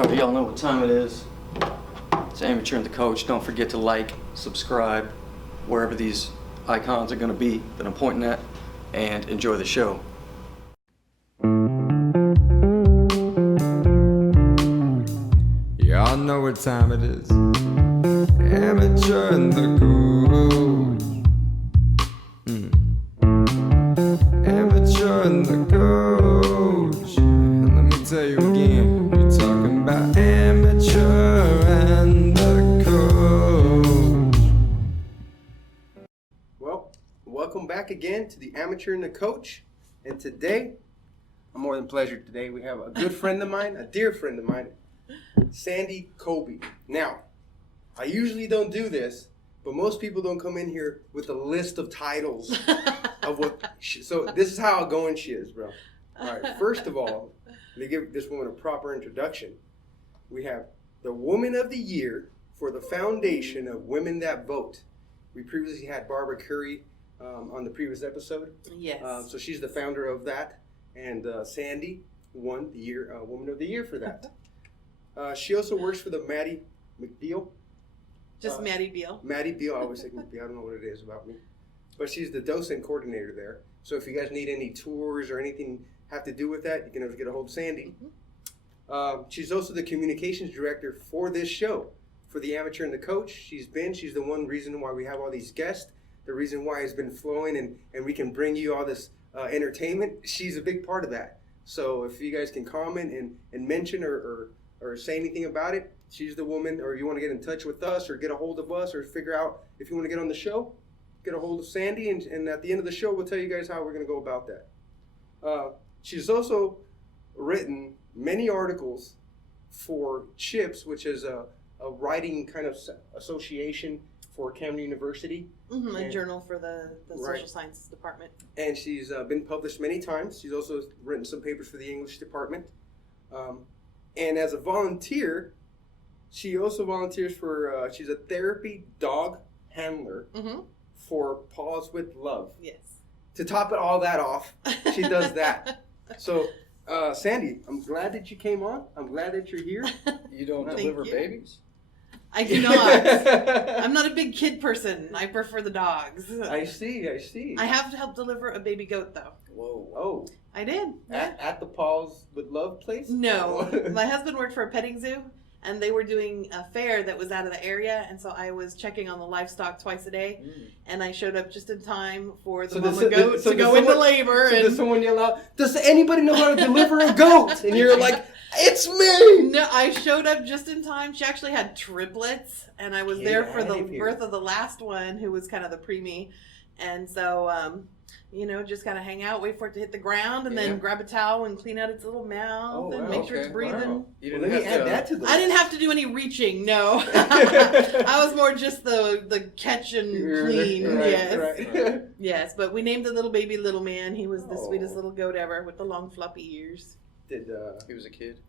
Oh, y'all know what time it is. It's Amateur and the Coach. Don't forget to like, subscribe, wherever these icons are going to be that I'm pointing at, and enjoy the show. Y'all know what time it is. Amateur and the Coach. Amateur and the Coach. And let me tell you again, we're talking about Amateur and the Coach. Well, welcome back again to the Amateur and the Coach. And today, I'm more than pleasured today. We have a good friend of mine, a dear friend of mine, Sandy Colby. Now, I usually don't do this, but most people don't come in here with a list of titles of what. So this is how outgoing she is, bro. All right. First of all, to give this woman a proper introduction, we have the Woman of the Year for the Foundation of Women That Vote. We previously had Barbara Curry on the previous episode. Yes. So she's the founder of that, and Sandy won the Woman of the Year for that. She also works for the Maddie McBeal. Just Maddie Beal. Maddie Beal, I always think McBeal, I don't know what it is about me. But she's the docent coordinator there. So if you guys need any tours or anything have to do with that, you can always get a hold of Sandy. Mm-hmm. She's also the communications director for this show, for the Amateur and the Coach. She's the one reason why we have all these guests, the reason why it's been flowing and we can bring you all this entertainment. She's a big part of that. So if you guys can comment and mention or say anything about it, she's the woman. Or you want to get in touch with us or get a hold of us or figure out if you want to get on the show, get a hold of Sandy. And at the end of the show, we'll tell you guys how we're going to go about that. She's also written many articles for CHIPS, which is a writing kind of association for Camden University. Mm-hmm, a journal for the Right. social sciences department. And she's been published many times. She's also written some papers for the English department. And as a volunteer, she also volunteers for, she's a therapy dog handler Mm-hmm. for Paws with Love. Yes. To top it all that off, she does that. So, Sandy, I'm glad that you came on. I'm glad that you're here. You don't Thank deliver you. babies? I do not. I'm not a big kid person. I prefer the dogs. I see. I have to help deliver a baby goat, though. Whoa. Oh, I did. Yeah. at the Paws with Love place? No. My husband worked for a petting zoo, and they were doing a fair that was out of the area, and so I was checking on the livestock twice a day, and I showed up just in time for the mama goat to go into labor. So does someone yell out, "Does anybody know how to deliver a goat?" And you're like, "It's me!" No, I showed up just in time. She actually had triplets, and I was there for the birth of the last one, who was kind of the preemie. And so, just kind of hang out, wait for it to hit the ground, and then grab a towel and clean out its little mouth and make sure it's breathing. Wow. You Well, didn't let me have add to, that to the I didn't have to do any reaching, no. I was more just the catch and clean. Right, Yes. right. Yes, but we named the little baby Little Man. He was the Oh. sweetest little goat ever with the long floppy ears. Did He was a kid.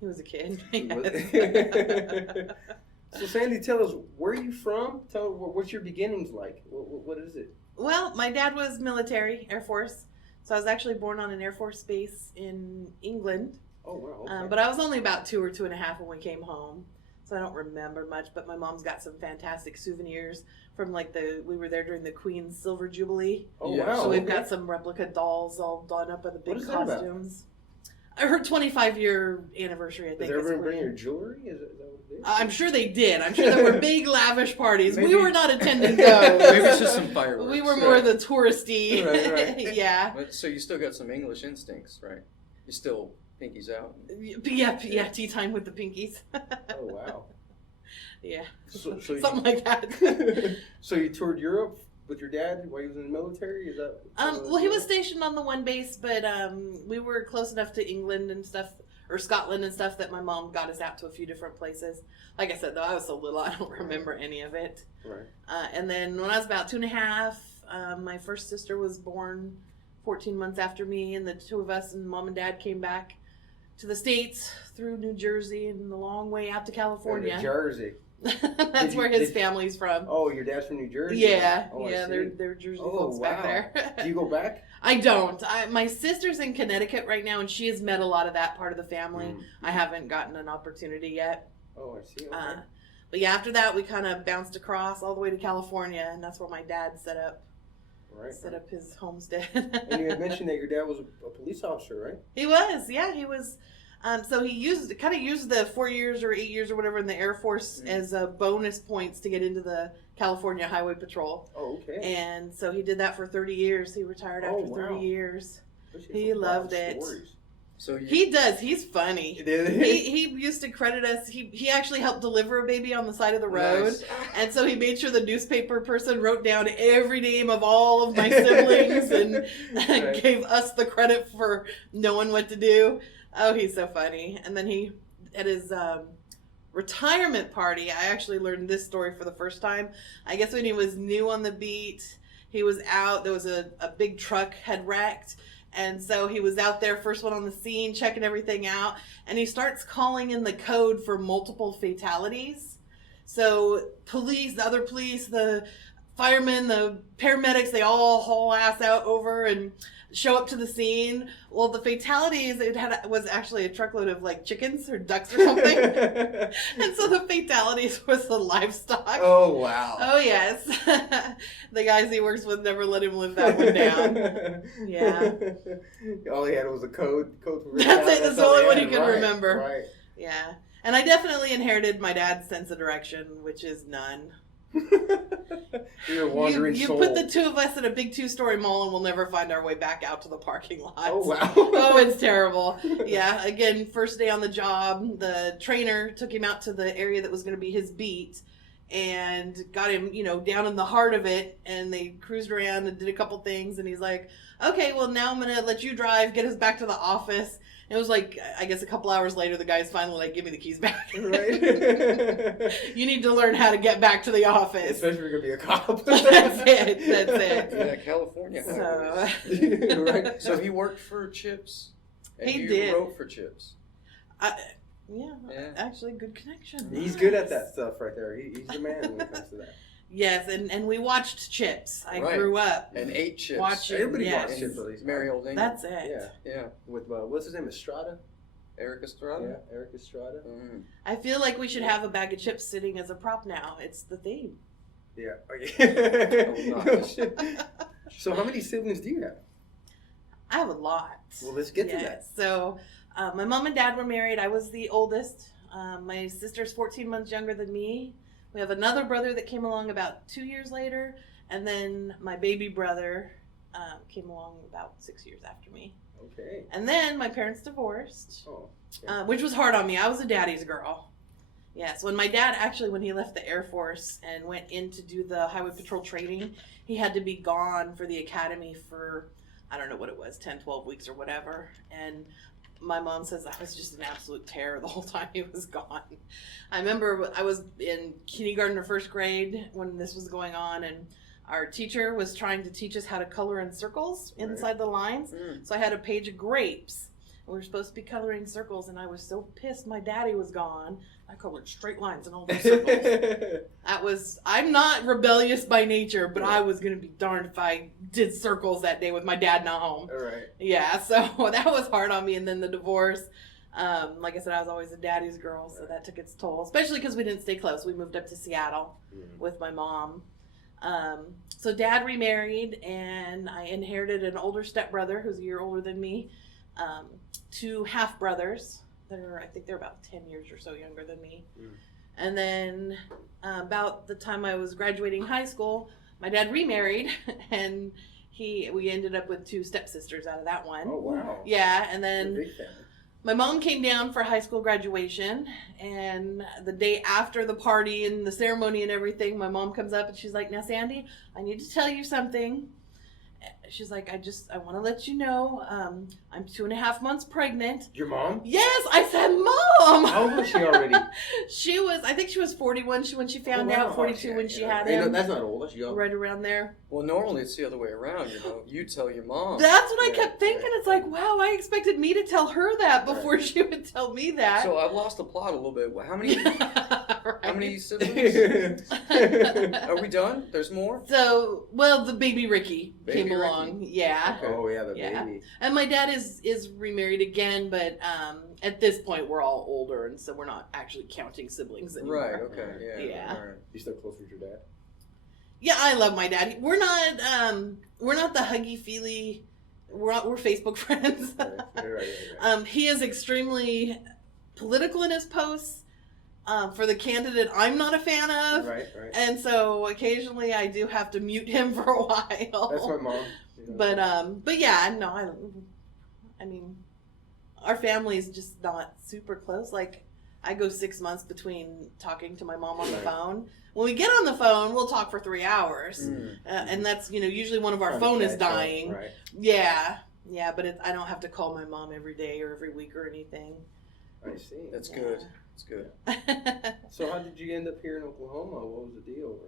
He was a kid. Yes. So Sandy, tell us, where are you from? Tell what's your beginnings like? What is it? Well, my dad was military, Air Force. So I was actually born on an Air Force base in England. Oh wow. Okay. But I was only about 2 or 2.5 when we came home. So I don't remember much, but my mom's got some fantastic souvenirs from we were there during the Queen's Silver Jubilee. Oh Yeah. wow. So we've okay. got some replica dolls all done up in the What big is that about? costumes. Her 25-year anniversary, I think. Does is everyone when- bring your jewelry? Is that what it is? I'm sure they did. I'm sure there were big, lavish parties. Maybe- We were not attending Maybe those. it's just some fireworks. We were more the touristy. Right. Yeah. But, so you still got some English instincts, right? You still pinkies out. Yeah, tea time with the pinkies. Oh wow. Yeah. So Something like that. So you toured Europe with your dad while he was in the military? Is that? Well, he was stationed on the one base, but we were close enough to England and stuff, or Scotland and stuff, that my mom got us out to a few different places. Like I said, though, I was so little, I don't remember any of it. Right. And then when I was about 2.5, my first sister was born 14 months after me, and the two of us and mom and dad came back to the States through New Jersey and a long way out to California. New Jersey. That's where his family's from. Oh, your dad's from New Jersey? Yeah, Oh, I yeah, see. they're Jersey Oh, folks back wow. there. Do you go back? I don't. My sister's in Connecticut right now, and she has met a lot of that part of the family. I haven't gotten an opportunity yet. Oh, I see. Okay. But yeah, after that, we kind of bounced across all the way to California, and that's where my dad set up his homestead. And you had mentioned that your dad was a police officer, right? He was, yeah, he was. So he used the 4 years or 8 years or whatever in the Air Force as bonus points to get into the California Highway Patrol. Oh, okay. And so he did that for 30 years. He retired after 30 years. He loved it. So he does. He's funny. Did He used to credit us. He actually helped deliver a baby on the side of the road. Nice. And so he made sure the newspaper person wrote down every name of all of my siblings and gave us the credit for knowing what to do. Oh, he's so funny. And then he, at his retirement party, I actually learned this story for the first time. I guess when he was new on the beat, he was out. There was a big truck had wrecked. And so he was out there, first one on the scene, checking everything out. And he starts calling in the code for multiple fatalities. So the other police, the firemen, the paramedics, they all haul ass out over and show up to the scene. Well, the fatalities, was actually a truckload of like chickens or ducks or something. And so the fatalities was the livestock. Oh, wow. Oh, yes. The guys he works with never let him live that one down. Yeah. All he had was a code for That's it. That's the only one he could right, remember. Right. Yeah. And I definitely inherited my dad's sense of direction, which is none. You're a wandering you soul. put the two of us at a big 2-story mall and we'll never find our way back out to the parking lot. Oh, wow. Oh, it's terrible. Yeah, again, first day on the job, the trainer took him out to the area that was going to be his beat and got him, down in the heart of it, and they cruised around and did a couple things, and he's like, okay, well, now I'm going to let you drive, get us back to the office. And it was like, I guess a couple hours later, the guy's finally like, give me the keys back. Right. You need to learn how to get back to the office. Especially if you're going to be a cop. That's it. Yeah, California. So, Right. So he worked for Chips. And He you did. wrote for Chips. Yeah, actually, good connection. He's good at that stuff right there. He's the man when it comes to that. Yes, and we watched Chips. I Right. grew up And ate Chips. watching. Everybody yes. watched Chips at least. Mary Olding. That's it. Yeah. With, what's his name? Estrada? Eric Estrada. Yeah, Eric Estrada. I feel like we should have a bag of chips sitting as a prop now. It's the theme. Yeah. Oh, No shit. So how many siblings do you have? I have a lot. Well, let's get to that. So, my mom and dad were married. I was the oldest. My sister's 14 months younger than me. We have another brother that came along about 2 years later. And then my baby brother came along about 6 years after me. Okay. And then my parents divorced, Oh. Yeah. which was hard on me. I was a daddy's girl. Yes, when my dad actually, when he left the Air Force and went in to do the Highway Patrol training, he had to be gone for the academy for, I don't know what it was, 10, 12 weeks or whatever. And my mom says I was just an absolute terror the whole time he was gone. I remember I was in kindergarten or first grade when this was going on, and our teacher was trying to teach us how to color in circles inside the lines. So I had a page of grapes, and we were supposed to be coloring circles, and I was so pissed my daddy was gone. I colored straight lines in all those circles. I'm not rebellious by nature, but I was going to be darned if I did circles that day with my dad not home. All right. Yeah, so that was hard on me. And then the divorce, like I said, I was always a daddy's girl, so that took its toll, especially because we didn't stay close. We moved up to Seattle with my mom. So dad remarried, and I inherited an older stepbrother who's a year older than me, 2 half brothers. I think they're about 10 years or so younger than me. And then about the time I was graduating high school, my dad remarried, and we ended up with 2 stepsisters out of that one. Oh, wow. Yeah, and then You're a big family. my mom came down for high school graduation, and the day after the party and the ceremony and everything, my mom comes up and she's like, now, Sandy, I need to tell you something. She's like, I want to let you know, I'm 2.5 months pregnant. Your mom? Yes, I said, Mom. How old was she already? I think she was 41 when she found out, 42 when she had him. That's not old. That's young. Right around there. Well, normally it's the other way around. You tell your mom. That's what I Yeah, kept thinking. It's like, wow, I expected me to tell her that before she would tell me that. So I've lost the plot a little bit. How many right. How many siblings? Are we done? There's more? So, well, the baby Ricky came Baby along. Yeah. Okay. Oh yeah, the Yeah. baby. And my dad is remarried again, but at this point we're all older, and so we're not actually counting siblings anymore. Right, okay, yeah. Yeah. All right. You still close with your dad? Yeah, I love my dad. We're not the huggy feely. We're Facebook friends. Right. He is extremely political in his posts. For the candidate I'm not a fan of. Right. And so occasionally I do have to mute him for a while. That's my mom. But yeah, no, I mean, our family is just not super close. Like, I go 6 months between talking to my mom on the phone. When we get on the phone, we'll talk for 3 hours, and that's usually one of our phone is dying. Right. Yeah, but I don't have to call my mom every day or every week or anything. I see. That's good. That's good. So how did you end up here in Oklahoma? What was the deal?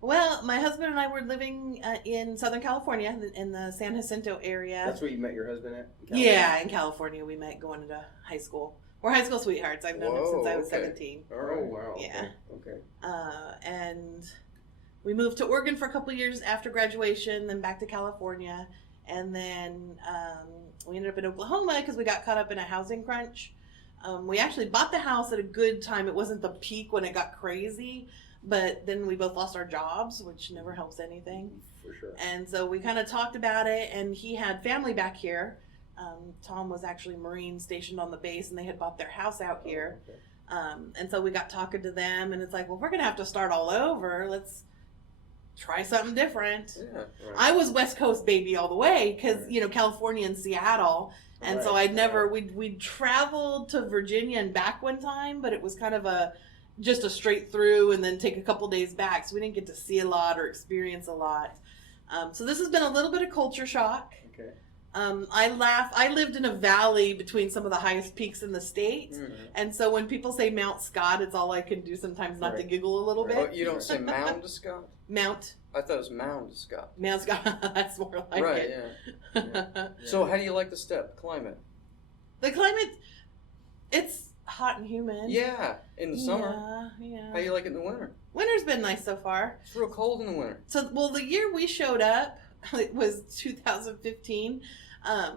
Well, my husband and I were living in Southern California, in the San Jacinto area. That's where you met your husband at? Yeah, in California. We met going into high school. We're high school sweethearts. I've known him since I was 17. All right. Oh, wow. Yeah. Okay. And we moved to Oregon for a couple of years after graduation, then back to California. And then we ended up in Oklahoma because we got caught up in a housing crunch. We actually bought the house at a good time. It wasn't the peak when it got crazy, but then we both lost our jobs, which never helps anything. For sure. And so we kind of talked about it, and he had family back here. Tom was actually Marine stationed on the base, and they had bought their house out here. Okay. And so we got talking to them, and it's like, well, we're going to have to start all over. Let's try something different. Yeah. Right. I was West Coast baby all the way because, California and Seattle. And so I'd never, we'd traveled to Virginia and back one time, but it was kind of just a straight through and then take a couple days back. So we didn't get to see a lot or experience a lot. So this has been a little bit of culture shock. Okay. I lived in a valley between some of the highest peaks in the state. Mm-hmm. And so when people say Mount Scott, it's all I can do sometimes not to giggle a little bit. Oh, you don't say Mound to Scott? Mount I thought it was Mound to Scott. Scott, that's more like Right, it. yeah. So how do you like the climate? The climate, it's hot and humid. Yeah, in the summer. Yeah. How do you like it in the winter? Winter's been nice so far. It's real cold in the winter. So, well, the year we showed up, it was 2015.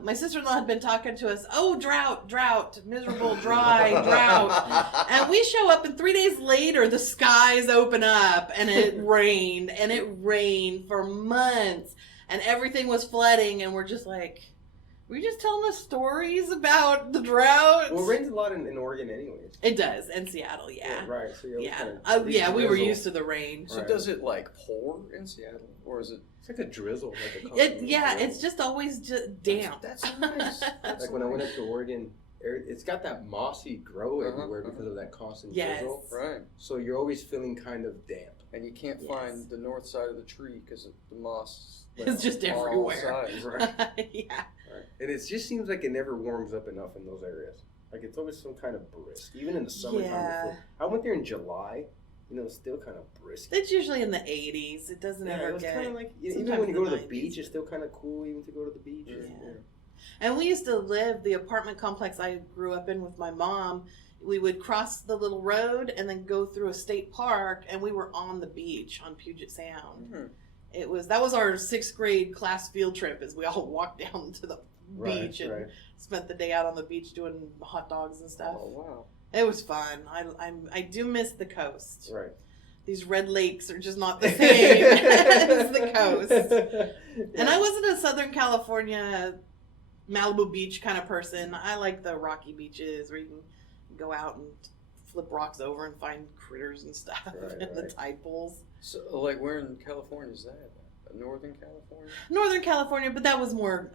My sister-in-law had been talking to us, drought, miserable, dry, drought. And we show up, and 3 days later, the skies open up, and it rained for months, and everything was flooding, and we're just like, were you just telling us stories about the drought? Well, it rains a lot in Oregon anyways. It does, in Seattle, yeah. Right, so We were used to the rain. So does it pour in Seattle, or is it? It's like a drizzle. Like a It's just always just damp. That's nice. Like when I went up to Oregon, it's got that mossy grow everywhere because of that constant drizzle. Right. So you're always feeling kind of damp. And you can't find the north side of the tree because the moss is just everywhere. All sides. Right. Yeah. Right. And it just seems like it never warms up enough in those areas. Like it's always some kind of brisk, even in the summertime. Yeah. I went there in July. It's still kind of brisk. It's usually in the 80s. It doesn't ever it's get. kind of like even sometimes when you go in to the the 90s. beach, it's still kind of cool even to go to the beach. Yeah. And we used to live the apartment complex I grew up in with my mom. We would cross the little road and then go through a state park, and we were on the beach on Puget Sound. Mm-hmm. That was our 6th grade class field trip, as we all walked down to the beach and spent the day out on the beach doing hot dogs and stuff. Oh wow! It was fun. I do miss the coast. Right. These red lakes are just not the same as the coast. And I wasn't a Southern California Malibu beach kind of person. I like the rocky beaches where you can go out and flip rocks over and find critters and stuff, and the tide pools. So, like, where in California is that? Northern California? Northern California, but that was more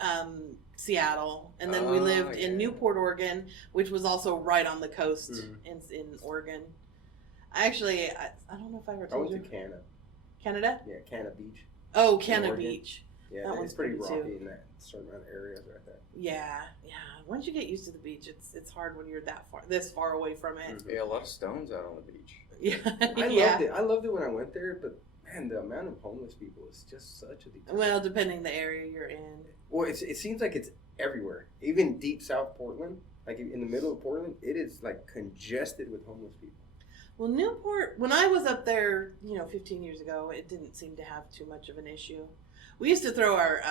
Seattle. And then we lived in Newport, Oregon, which was also right on the coast in Oregon. I don't know if I ever told you. I went to Canada. Canada? Yeah, Canada Beach. Oh, Canada Beach. Yeah, that it's pretty rocky too. in that certain amount of areas right there. Yeah. Once you get used to the beach, it's hard when you're this far away from it. Yeah, a lot of stones out on the beach. Yeah. I loved it when I went there, but man, the amount of homeless people is just such a deterrent. Well, depending the area you're in. Well, it seems like it's everywhere. Even deep South Portland, like in the middle of Portland, it is like congested with homeless people. Well, Newport, when I was up there, 15 years ago, it didn't seem to have too much of an issue. We used to throw our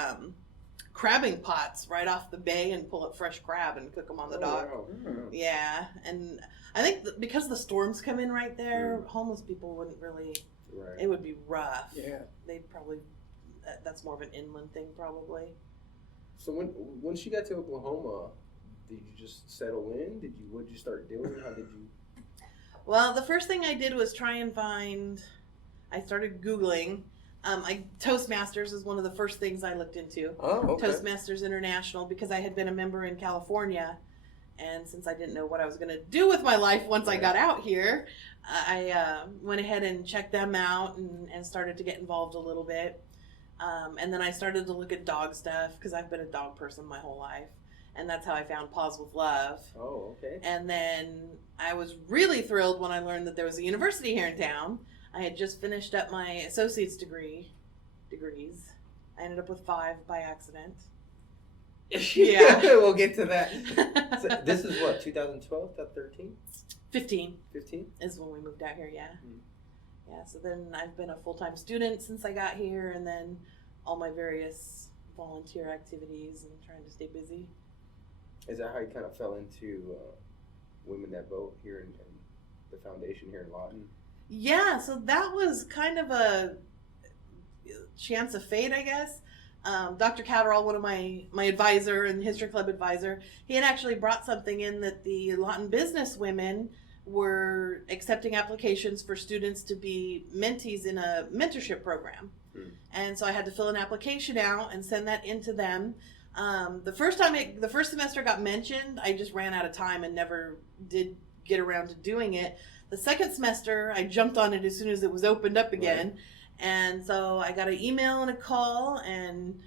crabbing pots right off the bay and pull up fresh crab and cook them on the dock. Wow. Yeah, and I think because the storms come in right there, homeless people wouldn't really. Right. It would be rough. Yeah. They'd probably. That's more of an inland thing, probably. So once you got to Oklahoma, did you just settle in? What did you start doing? How did you? Well, the first thing I did was try and find. I started Googling. Toastmasters is one of the first things I looked into. Oh, okay. Toastmasters International, because I had been a member in California, and since I didn't know what I was going to do with my life once I got out here, I went ahead and checked them out and started to get involved a little bit. And then I started to look at dog stuff because I've been a dog person my whole life. And that's how I found Paws with Love. Oh, okay. And then I was really thrilled when I learned that there was a university here in town. I had just finished up my associate's degrees. I ended up with 5 by accident. Yeah. We'll get to that. So this is what, 2012, 13? 15 15? is when we moved out here, yeah. Yeah, so then I've been a full-time student since I got here, and then all my various volunteer activities and trying to stay busy. Is that how you kind of fell into Women That Vote here in the foundation here in Lawton? Yeah, so that was kind of a chance of fate, I guess. Dr. Catterall, one of my advisor and History Club advisor, he had actually brought something in that the Lawton business women were accepting applications for students to be mentees in a mentorship program. And so I had to fill an application out and send that into them. The first semester got mentioned, I just ran out of time and never did get around to doing it. The second semester, I jumped on it as soon as it was opened up again. Right. And so I got an email and a call, and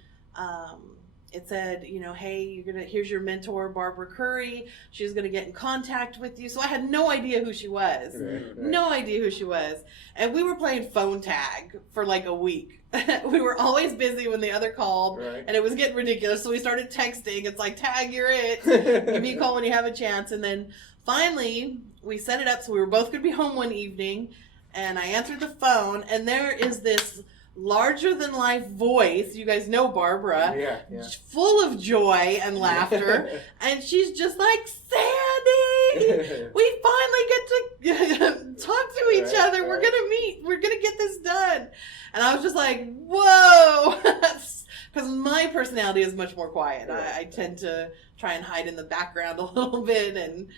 it said, hey, here's your mentor, Barbara Curry. She's going to get in contact with you. So I had no idea who she was. Right. No idea who she was. And we were playing phone tag for like a week. We were always busy when the other called, and it was getting ridiculous. So we started texting. It's like, tag, you're it. Give me a call when you have a chance. And then finally, we set it up so we were both going to be home one evening. And I answered the phone, and there is this larger-than-life voice. You guys know Barbara. Yeah. Full of joy and laughter. And she's just like, Sandy, we finally get to talk to each other. We're going to meet. We're going to get this done. And I was just like, whoa. Because my personality is much more quiet. I tend to try and hide in the background a little bit and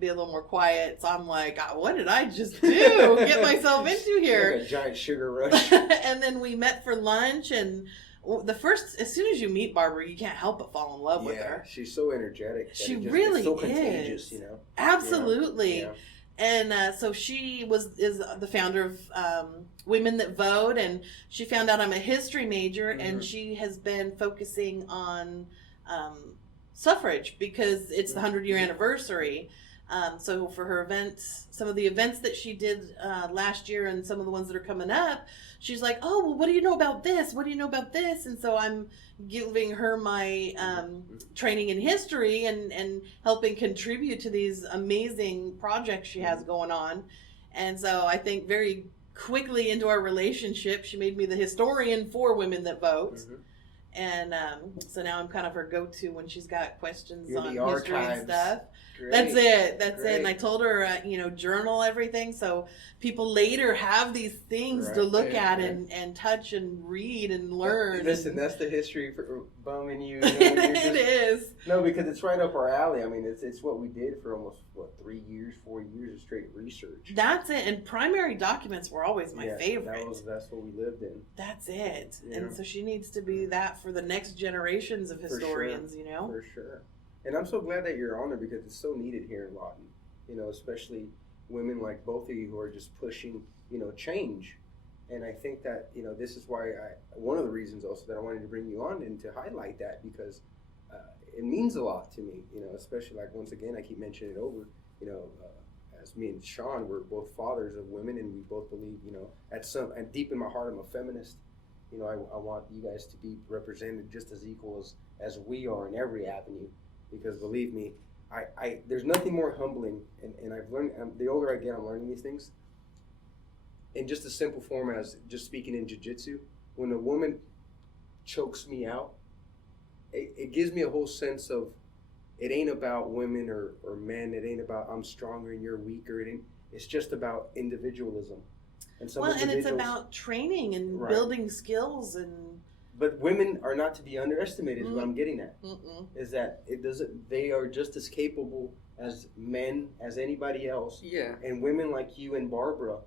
be a little more quiet. So I'm like, what did I just do? Get myself into here. Like a giant sugar rush. And then we met for lunch, and as soon as you meet Barbara, you can't help but fall in love with her. She's so energetic. She really is. So contagious, Absolutely. Yeah. And so she is the founder of Women That Vote, and she found out I'm a history major, and she has been focusing on suffrage because it's the 100-year anniversary. So for her events, some of the events that she did last year and some of the ones that are coming up, she's like, oh, well, what do you know about this? What do you know about this? And so I'm giving her my training in history and helping contribute to these amazing projects she has going on. And so I think very quickly into our relationship, she made me the historian for Women That Vote. And so now I'm kind of her go-to when she's got questions on history and stuff. Great. That's it. And I told her, journal everything so people later have these things to look at and touch and read and learn. Listen, that's the history for bum in you. It is. No, because it's right up our alley. I mean, it's what we did for almost, 4 years of straight research. That's it. And primary documents were always my favorite. That's what we lived in. That's it. Yeah. And so she needs to be that for the next generations of historians, For sure. And I'm so glad that you're on there because it's so needed here in Lawton, especially women like both of you who are just pushing, change. And I think that, this is why one of the reasons also that I wanted to bring you on and to highlight that because it means a lot to me, especially like once again, I keep mentioning it over, as me and Sean, we're both fathers of women and we both believe, and deep in my heart, I'm a feminist. I want you guys to be represented just as equal as we are in every avenue. Because believe me, there's nothing more humbling, and I've learned, the older I get, I'm learning these things. In just a simple form as just speaking in jiu-jitsu, when a woman chokes me out, it gives me a whole sense of, it ain't about women or men, it ain't about I'm stronger and you're weaker, it's just about individualism. And and it's about training and building skills But women are not to be underestimated, is what I'm getting at. Is that they are just as capable as men, as anybody else. Yeah. And women like you and Barbara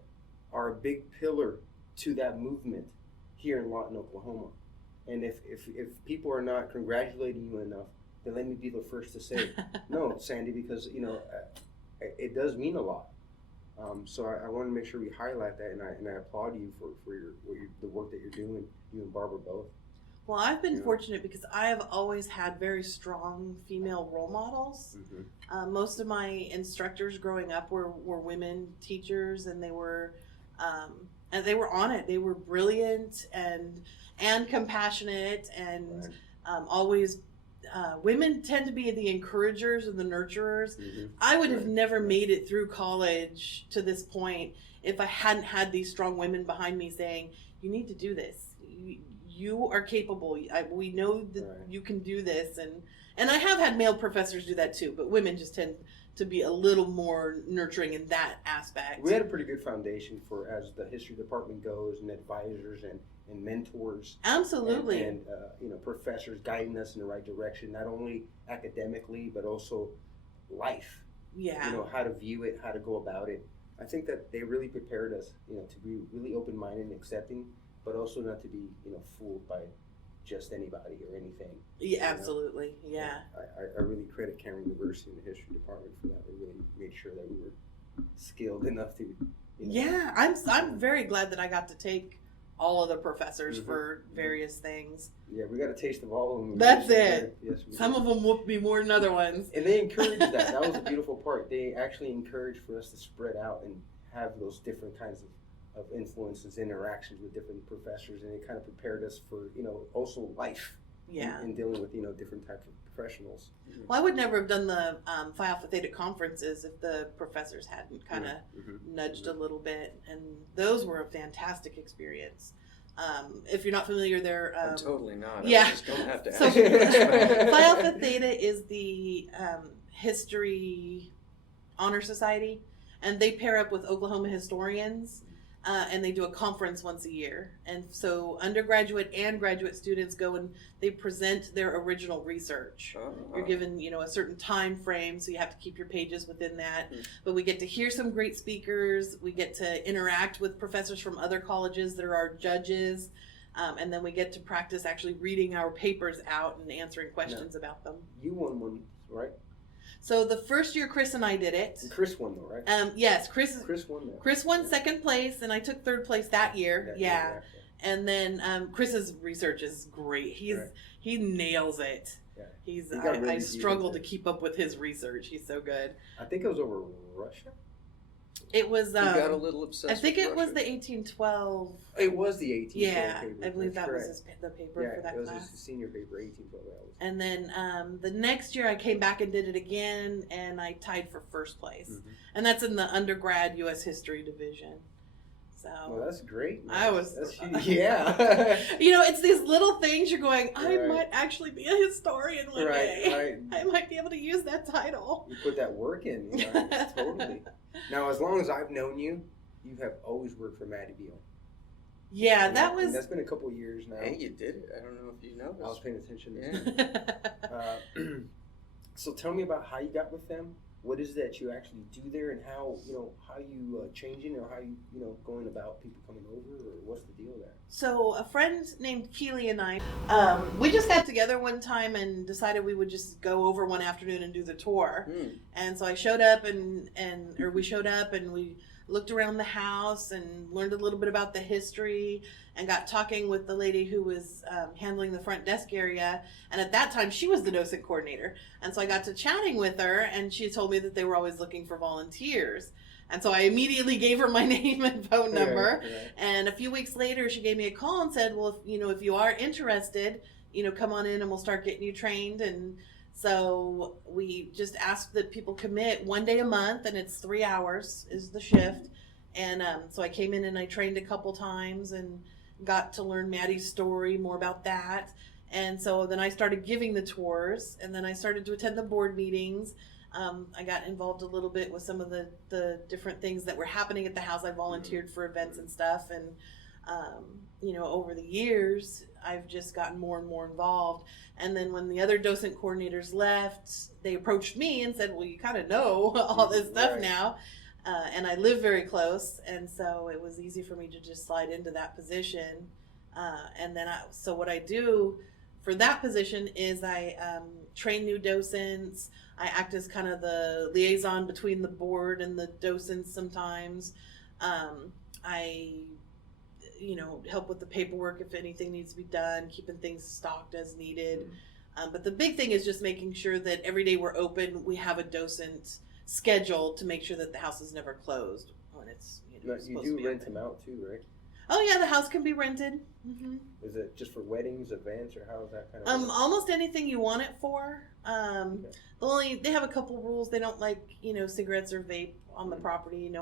are a big pillar to that movement here in Lawton, Oklahoma. And if people are not congratulating you enough, then let me be the first to say, no, Sandy, because, it does mean a lot. So I want to make sure we highlight that, and I applaud you for the work that you're doing, you and Barbara both. Well, I've been fortunate because I have always had very strong female role models. Most of my instructors growing up were women teachers, and they were on it. They were brilliant and compassionate, and always. Women tend to be the encouragers and the nurturers. I would have never made it through college to this point if I hadn't had these strong women behind me saying, you need to do this. You are capable. We know that you can do this. And I have had male professors do that too, but women just tend to be a little more nurturing in that aspect. We had a pretty good foundation for as the history department goes, and advisors and mentors. Absolutely. And professors guiding us in the right direction, not only academically, but also life. Yeah. How to view it, how to go about it. I think that they really prepared us, to be really open-minded and accepting, but also not to be, fooled by just anybody or anything. Yeah, absolutely. Yeah. I really credit Cameron University and the history department for that. They really made sure that we were skilled enough to. Yeah, I'm very glad that I got to take all of the professors for various things. Yeah, we got a taste of all of them. That's it. Yes, some of them whooped me more than other ones. And they encouraged that. That was the beautiful part. They actually encouraged for us to spread out and have those different kinds of influences, interactions with different professors, and it kind of prepared us for, also life. Yeah. In dealing with, different types of professionals. Well, I would never have done the Phi Alpha Theta conferences if the professors hadn't kind of nudged a little bit, and those were a fantastic experience. If you're not familiar, they're I'm totally not. Yeah. I'm just gonna have to So ask you this. Phi Alpha Theta is the history honor society, and they pair up with Oklahoma historians. And they do a conference once a year. And so undergraduate and graduate students go and they present their original research. You're given, a certain time frame, so you have to keep your pages within that. But we get to hear some great speakers. We get to interact with professors from other colleges that are our judges. And then we get to practice actually reading our papers out and answering questions about them. You won one, right? So the first year Chris and I did it. And Chris won though, right? Yes, Chris won that. Chris won second place, and I took third place that year. Yeah. And then Chris's research is great. He nails it. Yeah. I struggle to keep up with his research. He's so good. I think it was over Russia. It was. You got a little obsessed. I think with it was Russia. the 1812. It was the 1812 Yeah, paper. I believe That's that was correct. the paper for that it was class. his senior paper, 1812. And then the next year I came back and did it again, and I tied for first place. And that's in the undergrad U.S. History division. So. Well, that's great. Man. I was. That's yeah. It's these little things you're going, I might actually be a historian one day. I might be able to use that title. You put that work in, totally. Now, as long as I've known you, you have always worked for Maddie Beal. Yeah, and that's been a couple of years now. Hey, you did it. I don't know if you noticed. I was paying attention this time. So tell me about how you got with them. What is it that you actually do there, and how you changing, or how you going about people coming over, or what's the deal there? So a friend named Keely and I, we just got together one time and decided we would just go over one afternoon and do the tour. And so I showed up we showed up and we looked around the house and learned a little bit about the history and got talking with the lady who was handling the front desk area. And at that time, she was the docent coordinator. And so I got to chatting with her, and she told me that they were always looking for volunteers. And so I immediately gave her my name and phone number. Right. And a few weeks later, she gave me a call and said, well, if you are interested, come on in and we'll start getting you trained. And So we just ask that people commit 1 day a month, and it's 3 hours is the shift. And so I came in and I trained a couple times and got to learn Maddie's story, more about that. And so then I started giving the tours, and then I started to attend the board meetings. I got involved a little bit with some of the different things that were happening at the house. I volunteered for events and stuff. And, over the years, I've just gotten more and more involved. And then when the other docent coordinators left, they approached me and said, well, you kind of know all this stuff now. And I live very close. And so it was easy for me to just slide into that position. And then so what I do for that position is I train new docents. I act as kind of the liaison between the board and the docents sometimes. I help with the paperwork if anything needs to be done, keeping things stocked as needed. But the big thing is just making sure that every day we're open, we have a docent scheduled to make sure that the house is never closed when it's You do rent them out too, right? Oh yeah, the house can be rented. Mm-hmm. Is it just for weddings, events, or how is that kind of? Almost anything you want it for. They have a couple rules. They don't like cigarettes or vape on the property.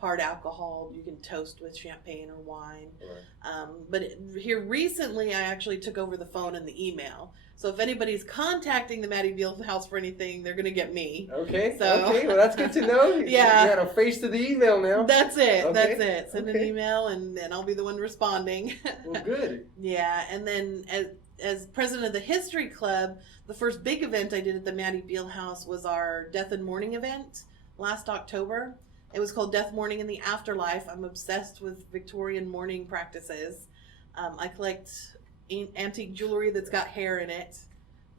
Hard alcohol. You can toast with champagne or wine. Right. But here recently, I actually took over the phone and the email. So if anybody's contacting the Maddie Beal house for anything, they're gonna get me. Okay. So, well, that's good to know. Yeah. You got a face to the email now. That's it. Okay. That's it. Send an email, and I'll be the one responding. Well, good. Yeah, and then as president of the History Club, the first big event I did at the Maddie Beal house was our Death and Mourning event last October. It was called Death, Mourning, and the Afterlife. I'm obsessed with Victorian mourning practices. I collect antique jewelry that's got hair in it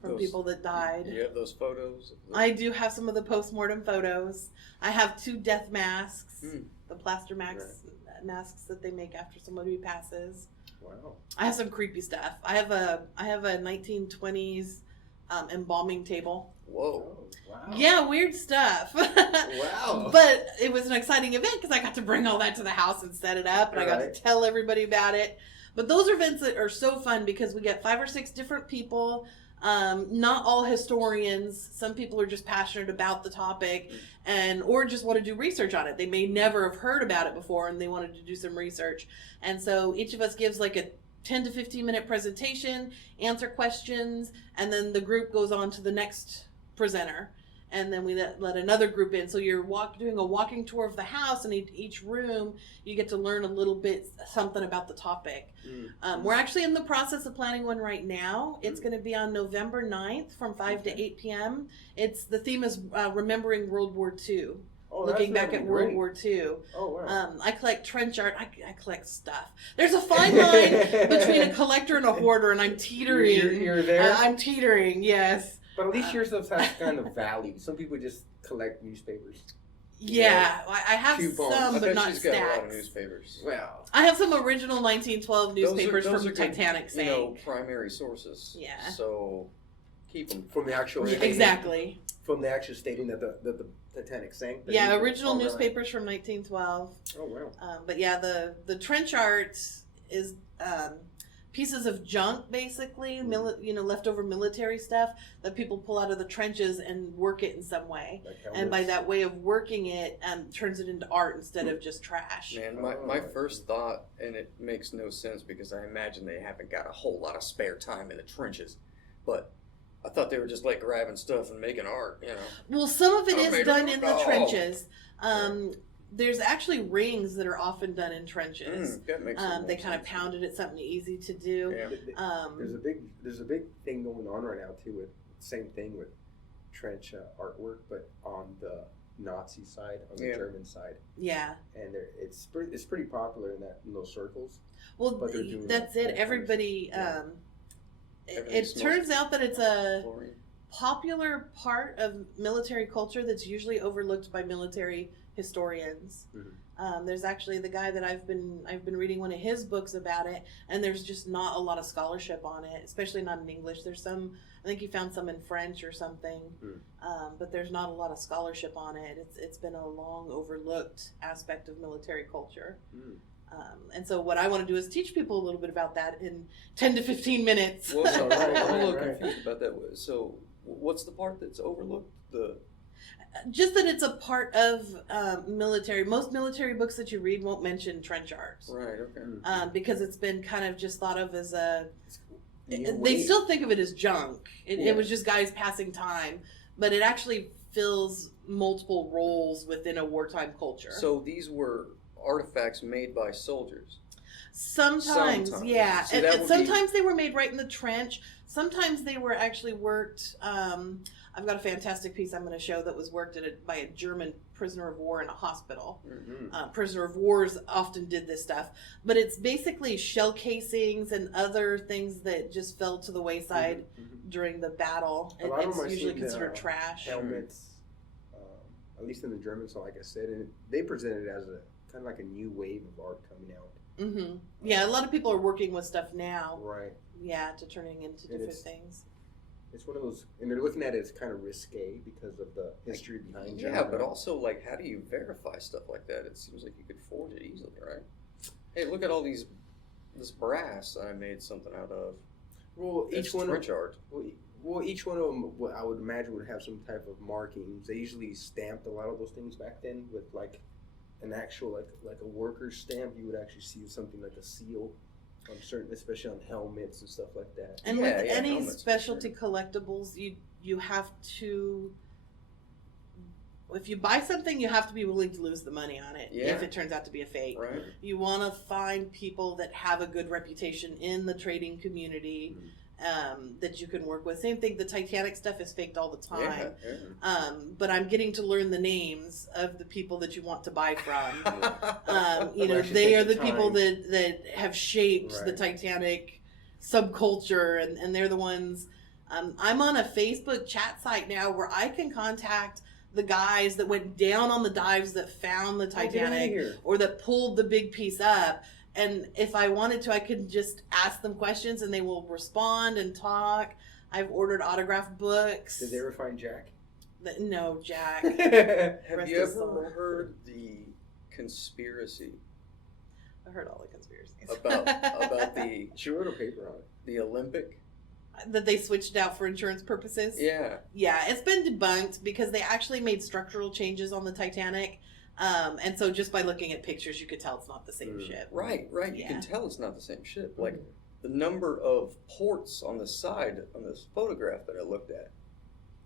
from people that died. Do you have those photos? I do have some of the post-mortem photos. I have 2 death masks, the plaster masks that they make after somebody passes. Wow. I have some creepy stuff. I have a 1920s embalming table. Whoa. Oh, wow. Yeah, weird stuff. Wow. But it was an exciting event because I got to bring all that to the house and set it up, and I got to tell everybody about it. But those are events that are so fun because we get 5 or 6 different people. Not all historians. Some people are just passionate about the topic or just want to do research on it. They may never have heard about it before and they wanted to do some research. And so each of us gives like a 10 to 15 minute presentation, answer questions, and then the group goes on to the next presenter. And then we let another group in. So you're doing a walking tour of the house, and each room you get to learn a little bit something about the topic. We're actually in the process of planning one right now. It's going to be on November 9th from 5 to 8 p.m. The theme is remembering World War II. Looking back at World War II. Oh, wow. I collect trench art. I collect stuff. There's a fine line between a collector and a hoarder, and I'm teetering. You're there? I'm teetering, yes. But at least your stuff has kind of value. Some people just collect newspapers. Yeah, I have coupons. some, I but bet not she's got a lot of stacks. newspapers. Well, I have some original 1912 newspapers those from are good, Titanic sank. primary sources. Yeah. So keep them. from the actual Exactly. From the actual stating that the Titanic sank. Yeah, original newspapers from 1912. Oh wow. But yeah, the trench art is pieces of junk, basically, leftover military stuff that people pull out of the trenches and work it in some way. Like And by helmets. that way of working it, turns it into art instead of just trash. Man, my first thought, and it makes no sense because I imagine they haven't got a whole lot of spare time in the trenches, but I thought they were just like grabbing stuff and making art, Well, some of it Oh, is made done of- in the oh. trenches. There's actually rings that are often done in trenches. That makes They kind of pounded it something easy to do. Yeah. There's a big thing going on right now too with same thing with trench artwork, but on the Nazi side, on the German side, Yeah. and it's pretty popular in those circles. Well, But they're doing that's that it. kind of Everybody. stuff. Everything It smells turns out that it's a chlorine. popular part of military culture that's usually overlooked by military historians. There's actually the guy that I've been reading one of his books about it, and there's just not a lot of scholarship on it, especially not in English. There's some, I think he found some in French or something, but there's not a lot of scholarship on it. It's been a long overlooked aspect of military culture. And so what I want to do is teach people a little bit about that in 10 to 15 minutes. Well, so Right, I'm a little right. confused about that. So What's the part that's overlooked? Just that it's a part of military. Most military books that you read won't mention trench arts. Right. Okay. Because it's been kind of just thought of as a. New They wave. still think of it as junk. Yeah. It was just guys passing time, but it actually fills multiple roles within a wartime culture. So these were artifacts made by soldiers. Sometimes. Yeah. See, And that would sometimes they were made right in the trench. Sometimes they were actually worked. I've got a fantastic piece I'm going to show that was worked by a German prisoner of war in a hospital. Mm-hmm. Prisoner of wars often did this stuff, but it's basically shell casings and other things that just fell to the wayside during the battle. A lot of It's them I've usually seen, considered trash. Helmets, at least in the German, so like I said, and they present it as a kind of like a new wave of art coming out. Mm-hmm. Yeah, a lot of people are working with stuff now. Right. Yeah, to turning into different it's- things. It's one of those, and they're looking at it as kind of risque because of the history behind it. Yeah, but also, like, how do you verify stuff like that? It seems like you could forge it easily, right? Hey, look at all this brass I made something out of. Well, It's each one. trench art. Well, each one of them, I would imagine, would have some type of markings. They usually stamped a lot of those things back then with like an actual like a worker's stamp. You would actually see something like a seal on certain, especially on helmets and stuff like that. And Yeah, with yeah, any helmets, for specialty collectibles, you have to. If you buy something, you have to be willing to lose the money on it Yeah. if it turns out to be a fake. Right. You want to find people that have a good reputation in the trading community that you can work with. Same thing, the Titanic stuff is faked all the time. Yeah. But I'm getting to learn the names of the people that you want to buy from. You know, Well, actually they take are the the people time. that have shaped the Right. Titanic subculture, and they're the ones. I'm on a Facebook chat site now where I can contact the guys that went down on the dives that found the Get outta Titanic here. or that pulled the big piece up. And if I wanted to, I could just ask them questions and they will respond and talk. I've ordered autograph books. Did they ever find Jack? No, Jack. Have Rest you his ever soul. heard the conspiracy I heard all the conspiracies. about She wrote a paper on it. the Olympic? that they switched out for insurance purposes. Yeah. Yeah, it's been debunked because they actually made structural changes on the Titanic. And so just by looking at pictures, you could tell it's not the same ship. Right. You Yeah. can tell it's not the same ship. Like the number of ports on the side on this photograph that I looked at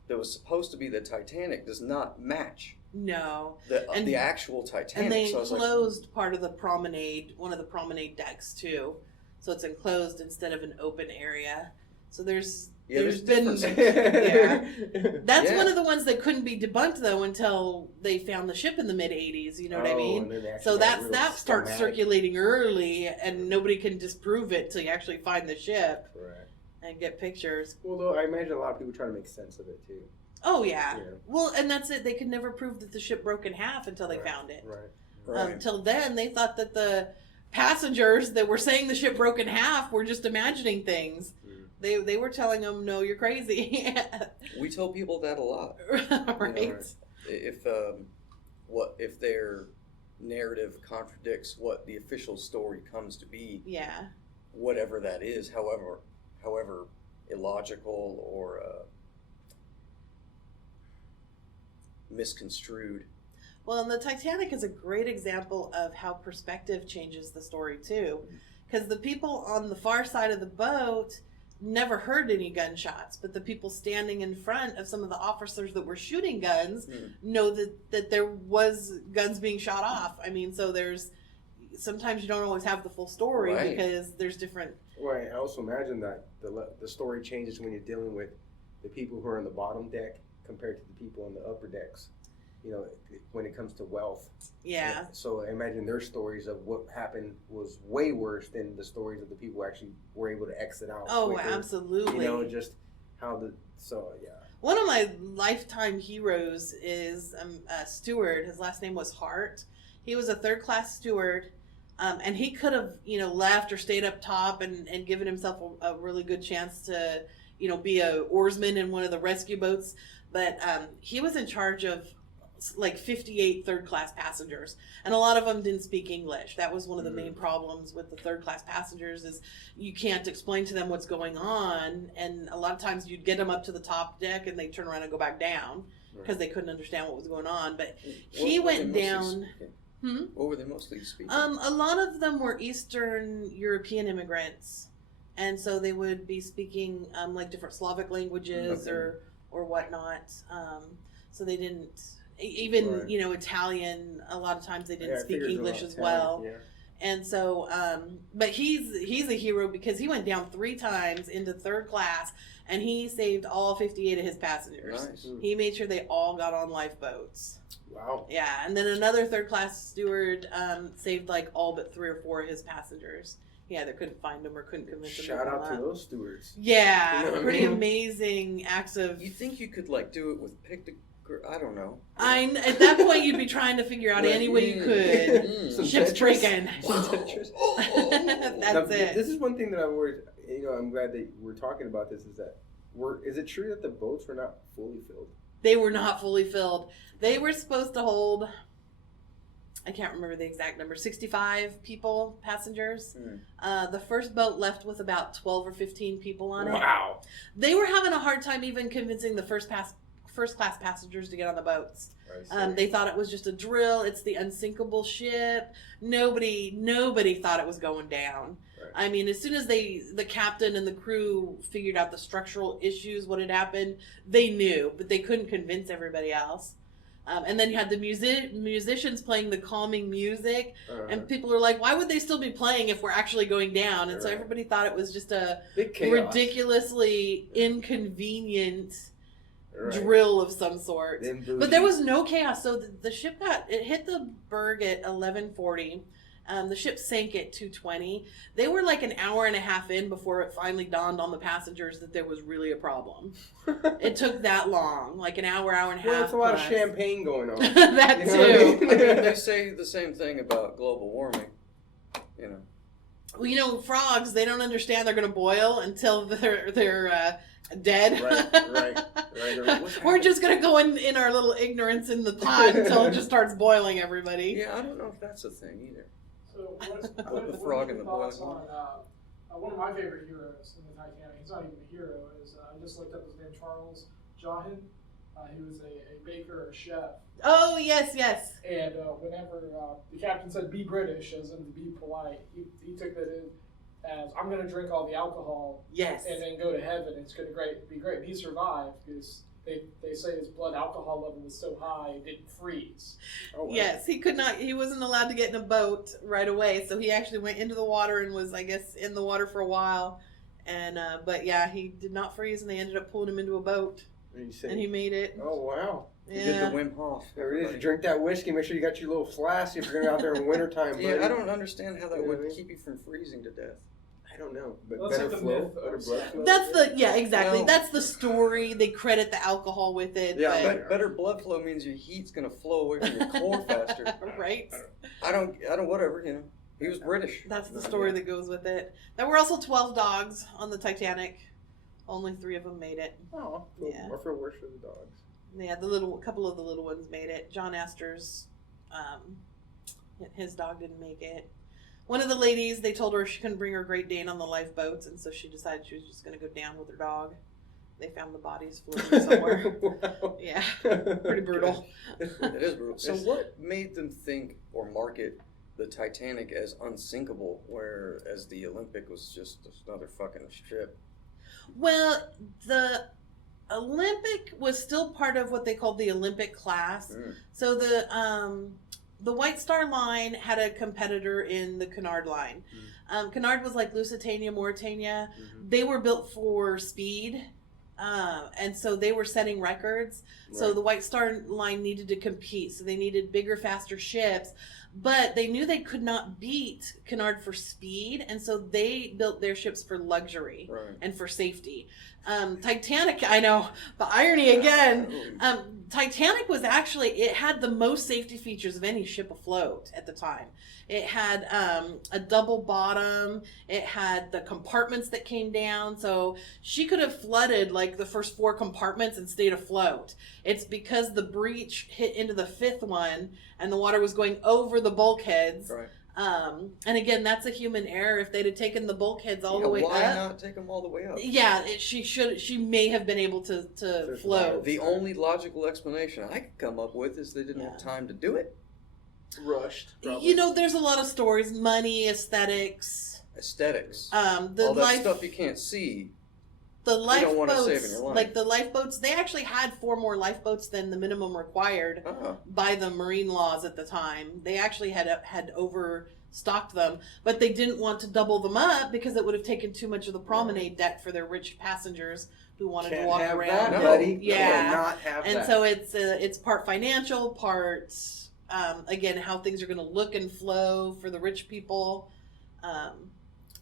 that was supposed to be the Titanic does not match No. the actual Titanic. And they So I was enclosed part of the promenade, one of the promenade decks too. So it's enclosed instead of an open area. So there's been differences. yeah. That's Yeah. one of the ones that couldn't be debunked though until they found the ship in the mid '80s. You know what I mean? So that starts circulating early, and nobody can disprove it till you actually find the ship Right. and get pictures. Well, though, I imagine a lot of people try to make sense of it too. Oh yeah. Yeah. Well, and that's it. They could never prove that the ship broke in half until they Right. found it. Right. Right. Until then, they thought that the passengers that were saying the ship broke in half were just imagining things. They were telling them, "No, you're crazy." We tell people that a lot. Right. If their narrative contradicts what the official story comes to be, Yeah. whatever that is, however illogical or misconstrued. Well, and the Titanic is a great example of how perspective changes the story too, because the people on the far side of the boat never heard any gunshots, but the people standing in front of some of the officers that were shooting guns know that there was guns being shot off. I mean, so there's sometimes you don't always have the full story Right. because there's different. Right. I also imagine that the story changes when you're dealing with the people who are on the bottom deck compared to the people on the upper decks. You know, when it comes to wealth. Yeah. So I imagine their stories of what happened was way worse than the stories of the people who actually were able to exit out. Oh, quicker. absolutely. You know, just how yeah. One of my lifetime heroes is a steward. His last name was Hart. He was a third-class steward, and he could have, left or stayed up top and given himself a really good chance to, be a oarsman in one of the rescue boats. But he was in charge of like 58 third-class passengers, and a lot of them didn't speak English. That was one of the main problems with the third-class passengers is you can't explain to them what's going on, and a lot of times you'd get them up to the top deck and they'd turn around and go back down because they couldn't understand what was going on. But he went down. What were they mostly speaking? A lot of them were Eastern European immigrants, and so they would be speaking like different Slavic languages or whatnot. So they didn't even Italian. A lot of times they didn't speak English as well. Yeah. And so, but he's a hero because he went down 3 times into third class, and he saved all 58 of his passengers. Nice. He made sure they all got on lifeboats. Wow. Yeah, and then another third class steward saved like all but 3 or 4 of his passengers. He either couldn't find them or couldn't convince them. Shout out to those stewards. Yeah, You know what I pretty mean? amazing acts of. You think you could like do it with I don't know. At that point you'd be trying to figure out any way you could. Some Ship's Tetris. breaking. Now, That's it. This is one thing that I'm worried. I'm glad that we're talking about this. Is that is it true that the boats were not fully filled? They were not fully filled. They were supposed to hold, I can't remember the exact number, 65 people, passengers. The first boat left with about 12 or 15 people on it. Wow. They were having a hard time even convincing the first class passengers to get on the boats. They thought it was just a drill. It's the unsinkable ship. Nobody thought it was going down. Right. I mean, as soon as the captain and the crew figured out the structural issues, what had happened, they knew, but they couldn't convince everybody else. And then you had the musicians playing the calming music, and people were like, why would they still be playing if we're actually going down? And so everybody thought it was just a ridiculously inconvenient drill of some sort. But there was no chaos. So the ship hit the berg at 11:40. The ship sank at 2:20. They were like an hour and a half in before it finally dawned on the passengers that there was really a problem. It took that long, like an hour and a half. Well, it's a lot of champagne going on. That You know what I too. mean? I mean, they say the same thing about global warming. Well, frogs, they don't understand they're going to boil until they're dead. Right. We're just going to go in our little ignorance in the pot until it just starts boiling everybody. Yeah, I don't know if that's a thing either. So The frog in the thoughts boiling on one of my favorite heroes in the Titanic? He's not even a hero. I just looked up his name, Charles Johan. He was a baker or chef. Oh, yes. And whenever the captain said "be British," as in to be polite, he took that in as I'm going to drink all the alcohol, Yes, and then go to heaven. It's going to be great. And he survived because they say his blood alcohol level was so high it didn't freeze. Oh, wow. Yes, he wasn't allowed to get in a boat right away, so he actually went into the water and was, I guess, in the water for a while. And but yeah, he did not freeze, and they ended up pulling him into a boat, and he made it. Oh, wow. You did the Wim Hof. There it is. Drink that whiskey. Make sure you got your little flask if you're going to be out there in wintertime. Yeah, buddy. I don't understand how that You know would what I mean? keep you from freezing to death. I don't know. But Well, that's better like the flow. myth of- Better blood flow. That's exactly. Well- That's the story. They credit the alcohol with it. Yeah, but, Better blood flow means your heat's gonna flow away from your core faster. right. I don't, whatever, He was British. That's the story that goes with it. There were also 12 dogs on the Titanic. Only 3 of them made it. Oh, Yeah. Or for worse for the dogs. Yeah, couple of the little ones made it. John Astor's, his dog didn't make it. One of the ladies, they told her she couldn't bring her Great Dane on the lifeboats, and so she decided she was just going to go down with her dog. They found the bodies floating somewhere. Wow. Yeah, pretty brutal. It is brutal. So what made them think or market the Titanic as unsinkable, whereas the Olympic was just another fucking ship? Well, the Olympic was still part of what they called the Olympic class. So the White Star Line had a competitor in the Cunard Line. Cunard was like Lusitania, Mauritania. They were built for speed, and so they were setting records. So the White Star Line needed to compete. So they needed bigger, faster ships. But they knew they could not beat Cunard for speed, and so they built their ships for luxury and for safety. Titanic, I know, the irony again. Titanic was actually, it had the most safety features of any ship afloat at the time. It had a double bottom. It had the compartments that came down. So she could have flooded like the first 4 compartments and stayed afloat. It's because the breach hit into the 5th one and the water was going over the bulkheads. Right. And again, that's a human error. If they'd have taken the bulkheads all the way why up. not take them all the way up? Yeah, she may have been able to float. The only logical explanation I could come up with is they didn't have time to do it. Rushed. Probably. You know, there's a lot of stories, money, aesthetics. All that stuff you can't see. The you don't want to save in lifeboats, your life. like the lifeboats, they actually had 4 more lifeboats than the minimum required by the marine laws at the time. They actually had overstocked them, but they didn't want to double them up because it would have taken too much of the promenade deck for their rich passengers who wanted to walk have around. That, buddy. Yeah, Cannot have and that. so it's part financial, part again how things are going to look and flow for the rich people.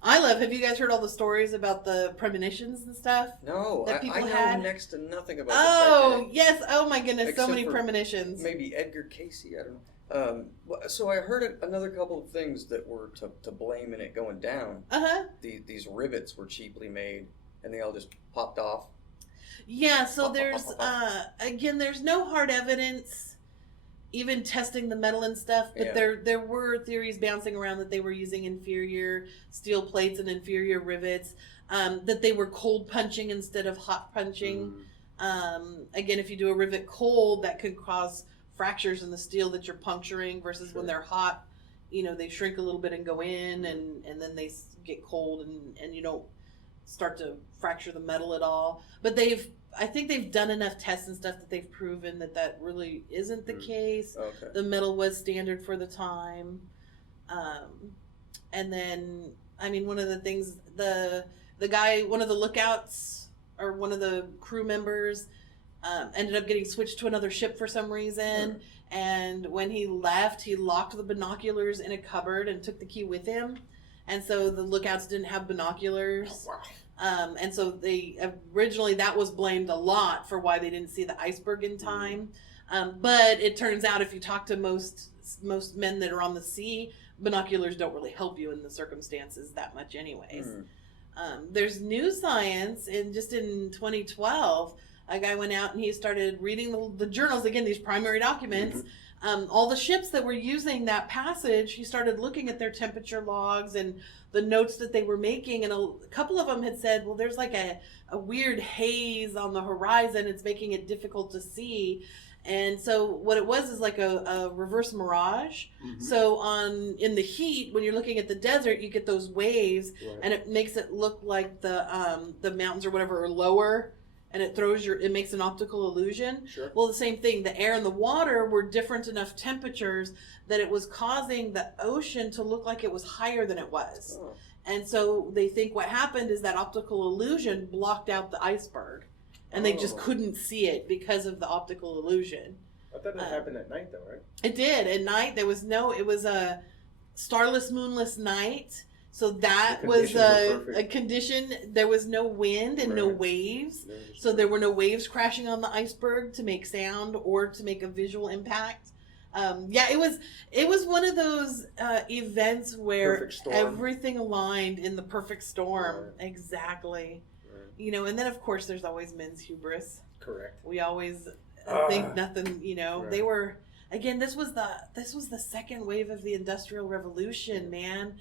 Have you guys heard all the stories about the premonitions and stuff? No, that I people know had? next to nothing about Oh, the Titanic. yes. Oh, my goodness. Except so many for premonitions. Maybe Edgar Casey, I don't know. So I heard another couple of things that were to blame in it going down. Uh-huh. These rivets were cheaply made, and they all just popped off. Yeah, so there's, again, there's no hard evidence, even testing the metal and stuff, but there were theories bouncing around that they were using inferior steel plates and inferior rivets, that they were cold punching instead of hot punching. Again, if you do a rivet cold, that could cause fractures in the steel that you're puncturing versus when they're hot, you know, they shrink a little bit and go in and then they get cold and you don't start to fracture the metal at all. But I think they've done enough tests and stuff that they've proven that really isn't the case. Okay. The metal was standard for the time. And then, I mean, one of the things, the guy, one of the lookouts or one of the crew members ended up getting switched to another ship for some reason. And when he left, he locked the binoculars in a cupboard and took the key with him. And so the lookouts didn't have binoculars. Wow. And so they originally that was blamed a lot for why they didn't see the iceberg in time. But it turns out if you talk to most men that are on the sea, binoculars don't really help you in the circumstances that much anyways. There's new science in 2012, a guy went out and he started reading the journals, again, these primary documents. All the ships that were using that passage, he started looking at their temperature logs and the notes that they were making, and a couple of them had said, well, there's like a weird haze on the horizon, it's making it difficult to see. And so what it was is like a reverse mirage. So in the heat, when you're looking at the desert, you get those waves, and it makes it look like the mountains or whatever are lower, and it makes an optical illusion. Sure. Well, the same thing, the air and the water were different enough temperatures that it was causing the ocean to look like it was higher than it was. And so they think what happened is that optical illusion blocked out the iceberg, and they just couldn't see it because of the optical illusion. I thought it happened at night, though, right? It did. At night, it was a starless, moonless night. So that was a condition. There was no wind and no waves. So there were no waves crashing on the iceberg to make sound or to make a visual impact. It was one of those events where everything aligned in the perfect storm. Right. Exactly. Right. You know, and then of course there's always men's hubris. Correct. We always think nothing, you know. Right. They were, again, this was the second wave of the Industrial Revolution, man.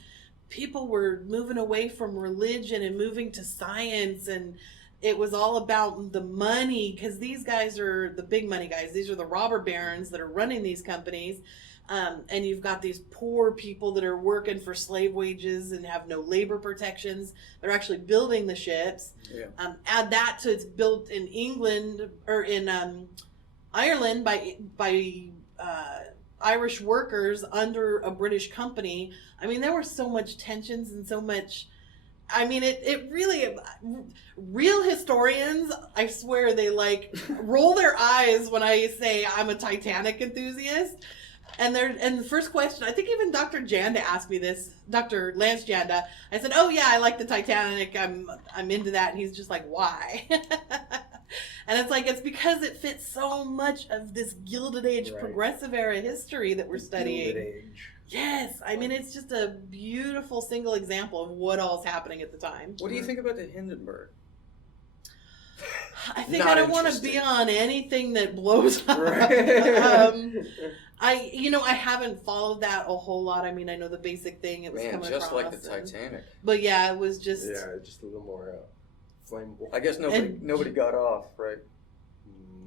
People were moving away from religion and moving to science, and it was all about the money, because these guys are the big money guys. These are the robber barons that are running these companies, and you've got these poor people that are working for slave wages and have no labor protections. They're actually building the ships. Yeah. Add that to it's built in England or in Ireland by Irish workers under a British company. I mean, there were so much tensions and so much. I mean, it really, real historians, I swear, they like roll their eyes when I say I'm a Titanic enthusiast. And the first question, I think even Dr. Janda asked me this, Dr. Lance Janda. I said, "Oh yeah, I like the Titanic. I'm into that." And he's just like, "Why?" And it's like, it's because it fits so much of this Gilded Age progressive era history that we're studying. Gilded Age. Yes, I mean, it's just a beautiful single example of what all's happening at the time. What do you think about the Hindenburg? I think Not I don't want to interested. be on anything that blows up. Right. I haven't followed that a whole lot. I mean, I know the basic thing. It was Man, coming just across. like the Titanic. But yeah, it was just. Yeah, just a little more flammable. I guess nobody got off, right?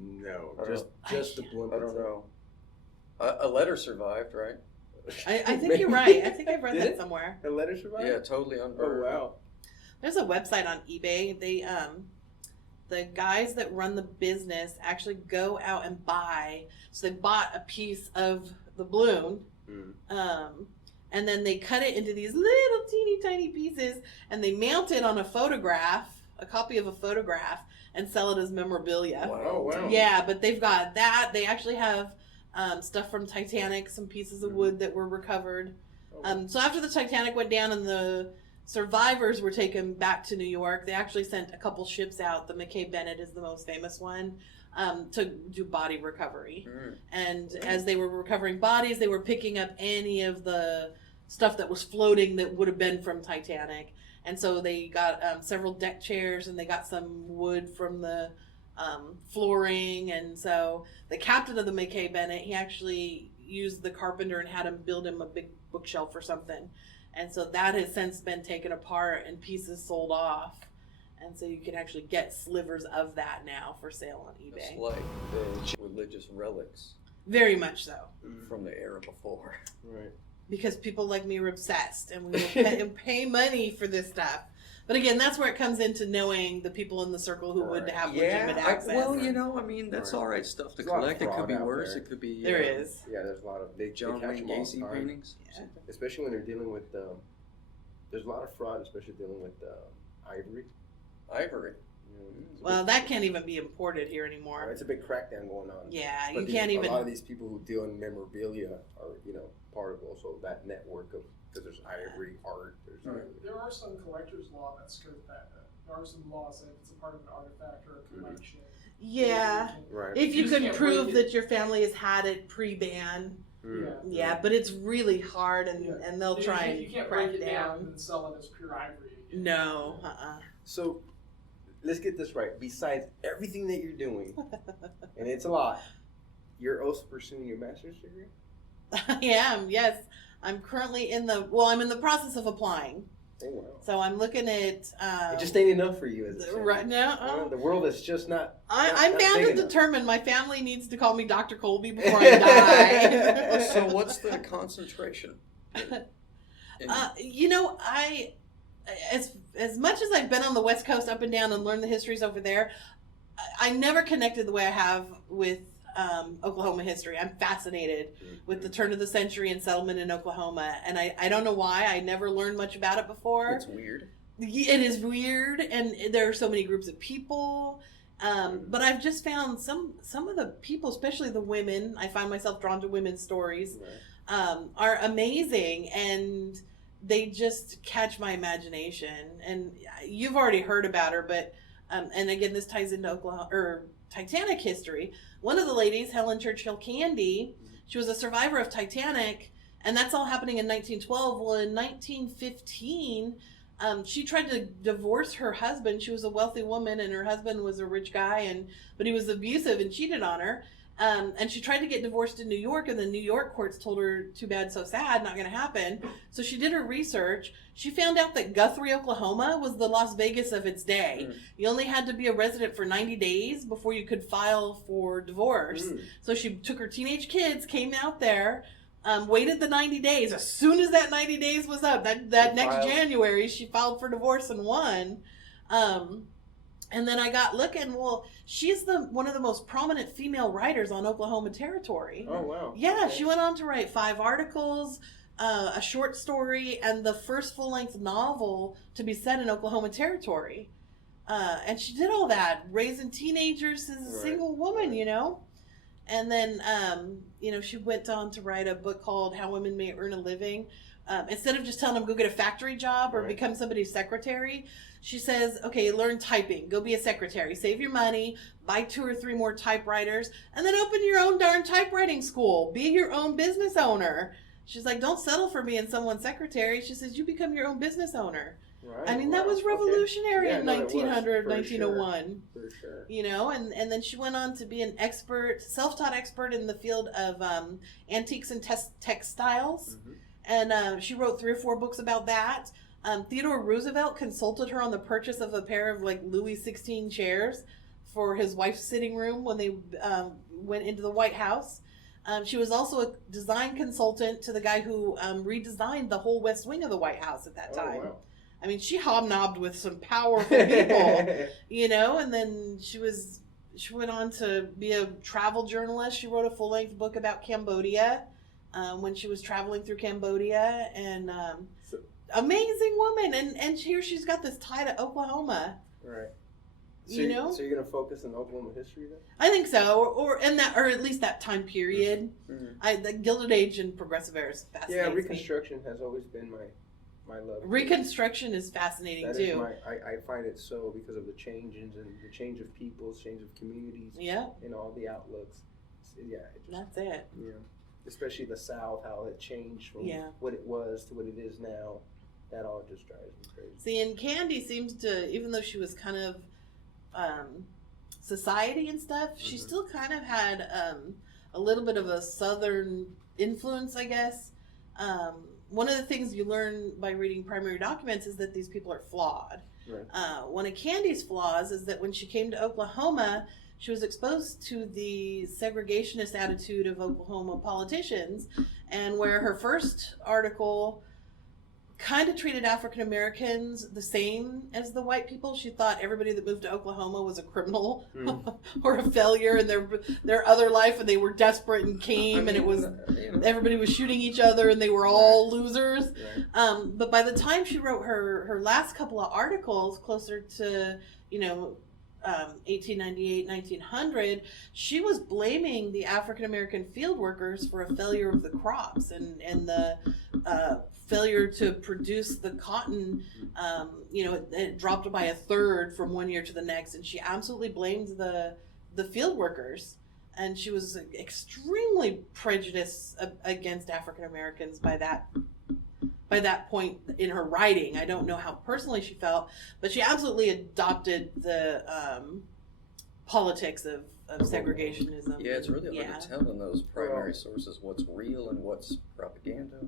No, I don't just the blimp. I don't know. A letter survived, right? I think you're right. I think I've read that somewhere. A letter survived? Yeah, totally Oh unburned. wow. There's a website on eBay. They the guys that run the business actually go out and buy. So they bought a piece of the balloon, and then they cut it into these little teeny tiny pieces, and they mount it on a copy of a photograph, and sell it as memorabilia. Wow. Oh wow. Yeah, but they've got that. They actually have stuff from Titanic, some pieces of wood that were recovered. So after the Titanic went down and the survivors were taken back to New York, they actually sent a couple ships out. The McKay Bennett is the most famous one, to do body recovery. And as they were recovering bodies, they were picking up any of the stuff that was floating that would have been from Titanic. And so they got several deck chairs, and they got some wood from the flooring. And so the captain of the McKay Bennett, he actually used the carpenter and had him build him a big bookshelf or something. And so that has since been taken apart and pieces sold off. And so you can actually get slivers of that now for sale on It's eBay. like the religious relics Very much so. from the era before. Right. Because people like me are obsessed, and we will pay money for this stuff. But again, that's where it comes into knowing the people in the circle who would have legitimate access. That's all right stuff to There's a lot of collect. It could fraud be out worse. there. It could be There is. Yeah, there's a lot of they John catch Wayne them all the Gacy time. paintings. Yeah. Especially when they're dealing with there's a lot of fraud, especially dealing with ivory. Ivory. It's a Well, big- that can't even be imported here anymore. It's a big crackdown going on. Yeah, But you can't A even. lot of these people who deal in memorabilia are, part of also that network of, because there's ivory art. There are some collector's law that skirt that. There are some laws that if it's a part of an artifact or a collection. Yeah. Right. If you just can can't prove break it. that your family has had it pre-ban. Mm. Yeah, but it's really hard, and they'll try You can't and break crack it down and down. then sell it as pure ivory. Again. No, So, let's get this right. Besides everything that you're doing, and it's a lot, you're also pursuing your master's degree? I am. Yes, I'm currently I'm in the process of applying. Oh, wow. So I'm looking at. It just ain't enough for you, is it? Right now. The world is just not. I'm not bound big and enough. determined. My family needs to call me Dr. Colby before I die. So what's the concentration? As much as I've been on the West Coast up and down and learned the histories over there, I never connected the way I have with Oklahoma history. I'm fascinated with the turn of the century and settlement in Oklahoma, and I don't know why. I never learned much about it before. It's weird. It is weird, and there are so many groups of people. But I've just found some of the people, especially the women, I find myself drawn to women's stories, are amazing, and they just catch my imagination. And you've already heard about her, but and again, this ties into Oklahoma or Titanic history. One of the ladies, Helen Churchill Candy, she was a survivor of Titanic, and that's all happening in 1912. Well, in 1915, she tried to divorce her husband. She was a wealthy woman, and her husband was a rich guy, but he was abusive and cheated on her. And she tried to get divorced in New York, and the New York courts told her, too bad, so sad, not going to happen. So she did her research. She found out that Guthrie, Oklahoma was the Las Vegas of its day. You only had to be a resident for 90 days before you could file for divorce. So she took her teenage kids, came out there, waited the 90 days. As soon as that 90 days was up, that next January, she filed for divorce and won. And then I got looking, well, she's one of the most prominent female writers on Oklahoma territory. Oh, wow. Yeah, she went on to write 5 articles, a short story, and the first full-length novel to be set in Oklahoma territory. And she did all that, raising teenagers as a single woman, And then, she went on to write a book called How Women May Earn a Living. Instead of just telling them, go get a factory job or become somebody's secretary, she says, okay, learn typing. Go be a secretary. Save your money. Buy 2 or 3 more typewriters. And then open your own darn typewriting school. Be your own business owner. She's like, don't settle for being someone's secretary. She says, you become your own business owner. Right. I mean, that was revolutionary Yeah, in no, it was, 1900, for 1901. For sure. And then she went on to be an expert, self-taught expert in the field of antiques and textiles. Mm-hmm. And she wrote 3 or 4 books about that. Theodore Roosevelt consulted her on the purchase of a pair of like Louis XVI chairs for his wife's sitting room when they went into the White House. She was also a design consultant to the guy who redesigned the whole West Wing of the White House at that time. Wow. I mean, she hobnobbed with some powerful people, and then she went on to be a travel journalist. She wrote a full-length book about Cambodia when she was traveling through Cambodia, and amazing woman. And here she's got this tie to Oklahoma. Right. So So you're gonna focus on Oklahoma history then? I think so, or at least that time period. Mm-hmm. The Gilded Age and Progressive Era is fascinating. Yeah, Reconstruction has always been my love. Reconstruction is fascinating That too. is I find it so because of the changes and the change of peoples, change of communities, Yeah, and all the outlooks. Yeah, that's it. Yeah, especially the South, how it changed from what it was to what it is now. That all just drives me crazy. See, and Candy seems to, even though she was kind of society and stuff, she still kind of had a little bit of a Southern influence, I guess. One of the things you learn by reading primary documents is that these people are flawed. Right. One of Candy's flaws is that when she came to Oklahoma, she was exposed to the segregationist attitude of Oklahoma politicians, and where her first article kind of treated African Americans the same as the white people. She thought everybody that moved to Oklahoma was a criminal or a failure in their other life, and they were desperate and came, and it was everybody was shooting each other, and they were all losers. Right. But by the time she wrote her last couple of articles, closer to 1898, 1900, she was blaming the African American field workers for a failure of the crops and the failure to produce the cotton. It dropped by a third from one year to the next, and she absolutely blamed the field workers. And she was extremely prejudiced against African Americans by that point in her writing. I don't know how personally she felt, but she absolutely adopted the politics of segregationism. Yeah, it's really hard to tell in those primary sources what's real and what's propaganda.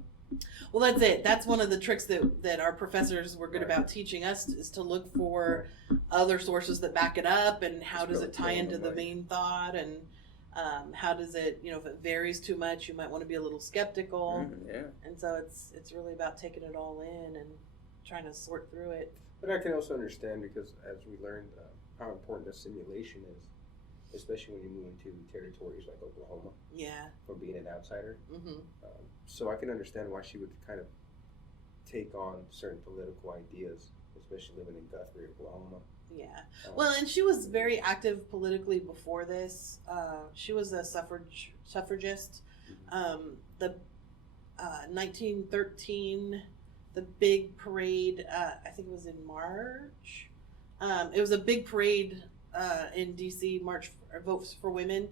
Well, that's it. That's one of the tricks that our professors were good about teaching us, is to look for other sources that back it up, and how does it tie into the main thought, and how does it, if it varies too much, you might want to be a little skeptical. And so it's really about taking it all in and trying to sort through it. But I can also understand, because as we learned how important assimilation is, especially when you move into territories like Oklahoma. Yeah. For being an outsider. Mm-hmm. So I can understand why she would kind of take on certain political ideas, especially living in Guthrie, Oklahoma. Yeah. Well, and she was very active politically before this. She was a suffragist. The 1913, the big parade, I think it was in March. It was a big parade in D.C., March Votes for Women.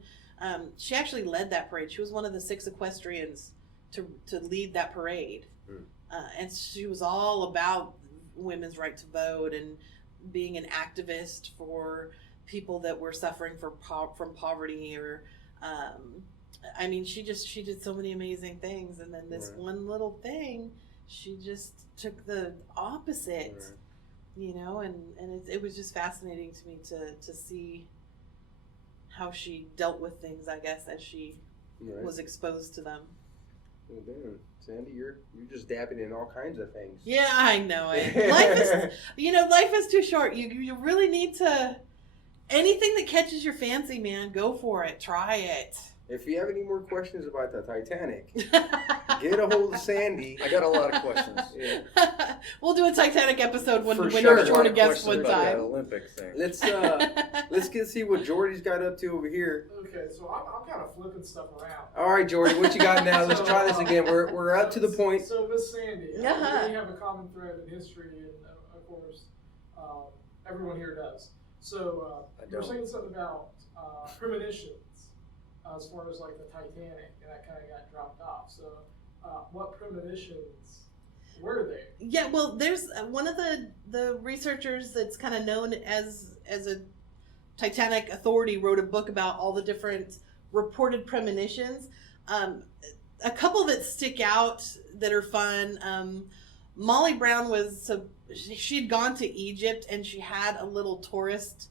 She actually led that parade. She was one of the 6 equestrians to lead that parade. And she was all about women's right to vote and being an activist for people that were suffering from poverty, or she did so many amazing things, and then this one little thing, she just took the opposite. And it was just fascinating to me to see how she dealt with things, I guess, as she was exposed to them. Well, damn, Sandy, you're just dabbing in all kinds of things. Yeah, I know it. Life is too short. You really need to, anything that catches your fancy, man, go for it. Try it. If you have any more questions about the Titanic, get a hold of Sandy. I got a lot of questions. Yeah. We'll do a Titanic episode when For you're sure. short a guest one About that time. Olympic thing. Let's get see what Jordy's got up to over here. Okay, so I'm kind of flipping stuff around. All right, Jordy, what you got now? Let's try this again. We're up to the point. So Miss Sandy, Uh-huh. we have a common thread in history, and of course, everyone here does. So you were don't. saying something about premonitions as far as like the Titanic, and that kind of got dropped off. So what premonitions were there? Yeah, well, there's one of the researchers that's kind of known as a Titanic authority wrote a book about all the different reported premonitions. A couple that stick out that are fun. Molly Brown she'd gone to Egypt and she had a little tourist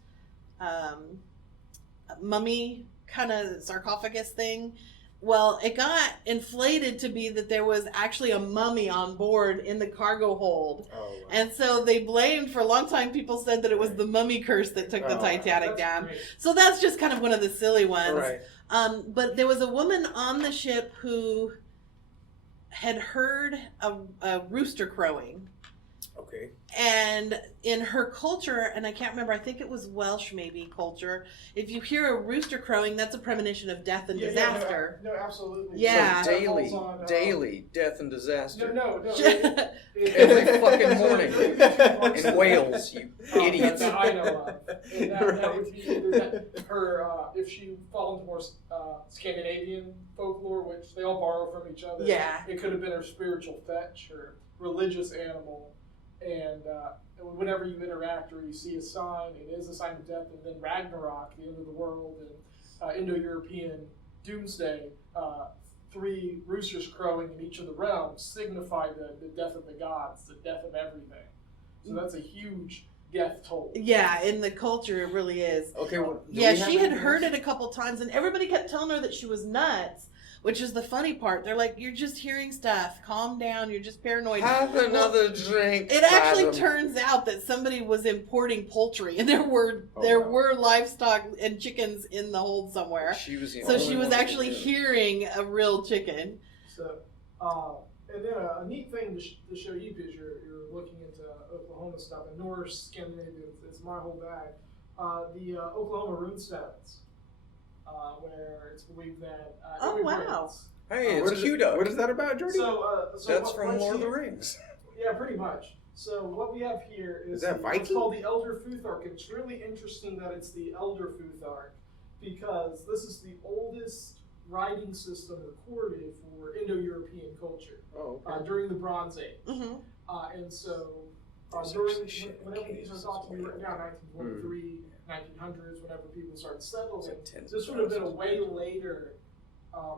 mummy kind of sarcophagus thing. Well, it got inflated to be that there was actually a mummy on board in the cargo hold. Oh, wow. And so they blamed, for a long time, people said that it was the mummy curse that took the Oh, Titanic That's down. great. So that's just kind of one of the silly ones. Right. But there was a woman on the ship who had heard a rooster crowing. Okay. And in her culture, and I can't remember, I think it was Welsh maybe culture, if you hear a rooster crowing, that's a premonition of death and disaster. No, absolutely. Yeah. So That falls on, daily death and disaster. No. Every fucking morning in Wales, you idiots. That I know of. And that would be either if she fell into more Scandinavian folklore, which they all borrow from each other. Yeah. It could have been her spiritual fetch or religious animal. And whenever you interact or you see a sign, it is a sign of death. And then Ragnarok, the end of the world, and Indo-European doomsday, 3 roosters crowing in each of the realms signify the death of the gods, the death of everything. So that's a huge death toll. Yeah, in the culture, it really is. Okay. Well, do Yeah, we have she had anything heard else? it a couple times, and everybody kept telling her that she was nuts, which is the funny part. They're like, "You're just hearing stuff. Calm down. You're just paranoid." Have another drink. It actually Adam. turns out that somebody was importing poultry, and there were wow. were livestock and chickens in the hold somewhere. She was the So only she was one actually that did. hearing a real chicken. So, and then a neat thing to show you, because you're looking into Oklahoma stuff, and Norse, Scandinavia is my whole bag. The Oklahoma runestones, where it's believed that Oh, wow. immigrants- Hey, it's What a is Q it- dog. What is that about, Jordy? So That's what- from what's Lord of the here- Rings. Yeah, pretty much. So what we have here Is that what's Viking? called the Elder Futhark, and it's really interesting that it's the Elder Futhark because this is the oldest writing system recorded for Indo-European culture Oh, okay. during the Bronze Age. Mm-hmm. And so There's during actually shit in whenever these are cases thought to be like written down, 1923, 1900s, whenever people started settling, It's like tens this of would have been a thousands. way later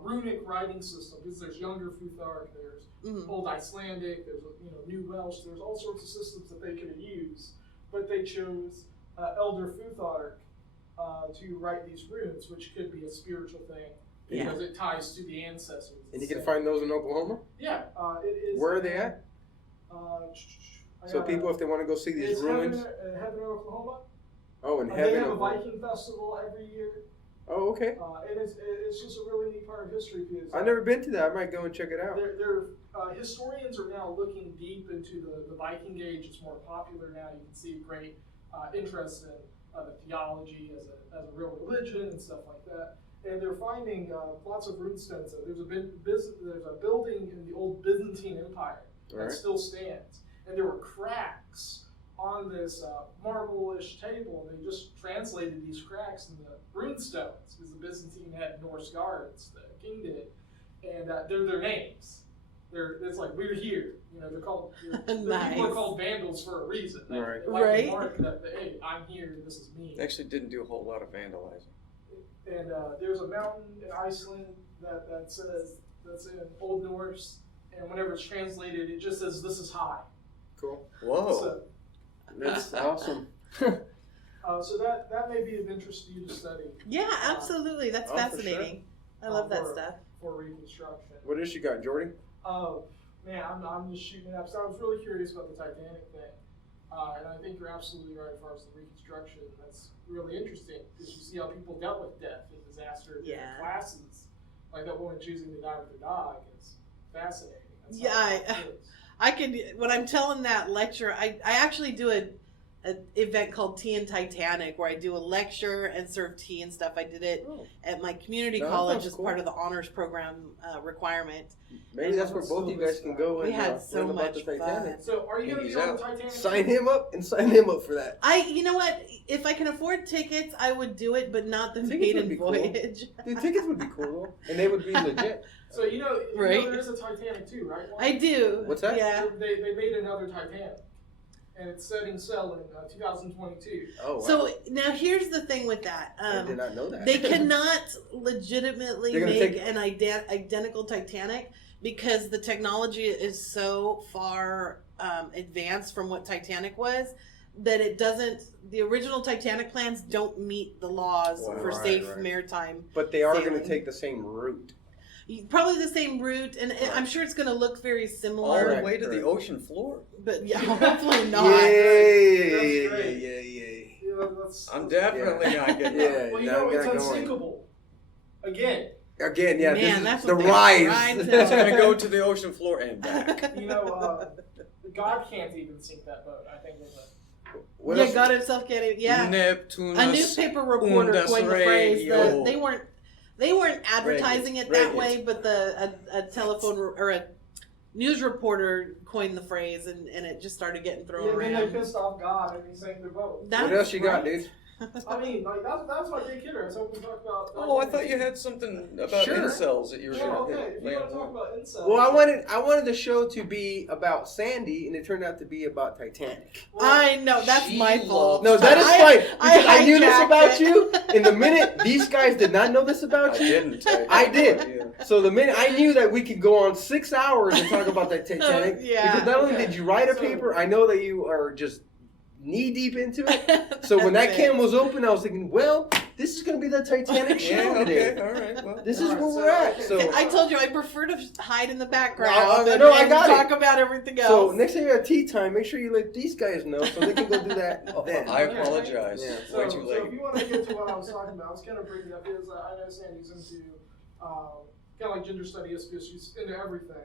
runic writing system because there's Younger Futhark, there's Mm-hmm. Old Icelandic, there's New Welsh, there's all sorts of systems that they could have used, but they chose Elder Futhark to write these runes, which could be a spiritual thing Yeah. because it ties to the ancestors. And you can find those in Oklahoma? Yeah, it is. Where are they at? So people, if they want to go see these it's ruins. Heaven, Oklahoma. Oh, in They heaven. have a Oklahoma. Viking festival every year, Oh, okay. and it's just a really neat part of history because I've never been to that. I might go and check it out. historians are now looking deep into the Viking Age. It's more popular now. You can see great interest in the theology as a real religion and stuff like that. And they're finding lots of runestones. There's a building in the old Byzantine Empire that Alright. still stands, and there were cracks on this marble-ish table, and they just translated these cracks into runestones because the Byzantine had Norse guards, the king did, and they're their names. It's like, we're here. They're called. The Nice. people are called vandals for a reason. They Right. like to Right. mark that, hey, I'm here. This is me. They actually didn't do a whole lot of vandalizing. And there's a mountain in Iceland that says that's in Old Norse, and whenever it's translated, it just says this is high. Cool. Whoa. So, That's awesome. so that may be of interest to you to study. Yeah, absolutely. That's Oh, for fascinating. I love that for- stuff. For reconstruction. What else you got, Jordy? Oh man, I'm just shooting it up. So I was really curious about the Titanic thing. And I think you're absolutely right as far as the reconstruction. That's really interesting because you see how people dealt with death and disaster in different classes. Like that woman choosing to die with her dog is fascinating. That's I can, when I'm telling that lecture, I actually do an event called Tea and Titanic where I do a lecture and serve tea and stuff. I did it at my community college as part of the honors program requirement. Maybe that's where both you guys can go and we had so learn about much the Titanic. fun. So are you going to be on the Titanic? Sign him up and sign him up for that. You know what? If I can afford tickets, I would do it, but not the maiden voyage. Dude, tickets would be cool though, and they would be legit. So you know there's a Titanic too, right? I do. What's that? Yeah. They made another Titanic, and it's setting sail in 2022. Oh, wow. So now here's the thing with that. I did not know that. They cannot legitimately They're gonna make an identical Titanic because the technology is so far advanced from what Titanic was that it doesn't. The original Titanic plans don't meet the laws for safe maritime. But they are sailing. going to take the same route. Probably the same route, and I'm sure it's going to look very All similar. the way to the ocean floor. But yeah, hopefully not. Yay! I'm definitely not getting Yeah. Well, you now know we it's gotta go in. unsinkable. Again, Yeah. Man, This that's is the what they rise. tried It's to- going to go to the ocean floor and back. you know, God can't even sink that boat. I think there's a. What yeah, else? God himself can't even. Yeah. Neptunus A newspaper reporter undas coined the phrase. radio. They weren't advertising it that Radio. way, but a telephone or a news reporter coined the phrase, and it just started getting thrown Yeah, then they around. pissed off God and he sank their boat. What else you got, dude? I mean, like that's my big hitter. So we talk about. Oh, I thought you had something about Sure. incels that you were Oh, going okay. If you want to talk about incels. Well, I wanted the show to be about Sandy, and it turned out to be about Titanic. I know that's She my fault. No, that is fine. Because I knew this hijacked about it. you. And the minute these guys did not know this about I you, didn't. I did. So the minute I knew that we could go on 6 hours and talk about that Titanic, Yeah. because not only Okay. did you write a So- paper, I know that you are just knee deep into it. So when that can was open, I was thinking, well, this is going to be the Titanic show Yeah, today. okay, all right. Well, This is Alright, where so- we're at. So, I told you I prefer to hide in the background I and know, I then got talk it. about everything else. so next time you're at tea time, make sure you let these guys know so they can go do that then. I apologize. Yeah. Way So too late. if you want to get to what I was talking about, I was kind of bringing up is I know Sandy's into kind of like gender studies because she's into everything.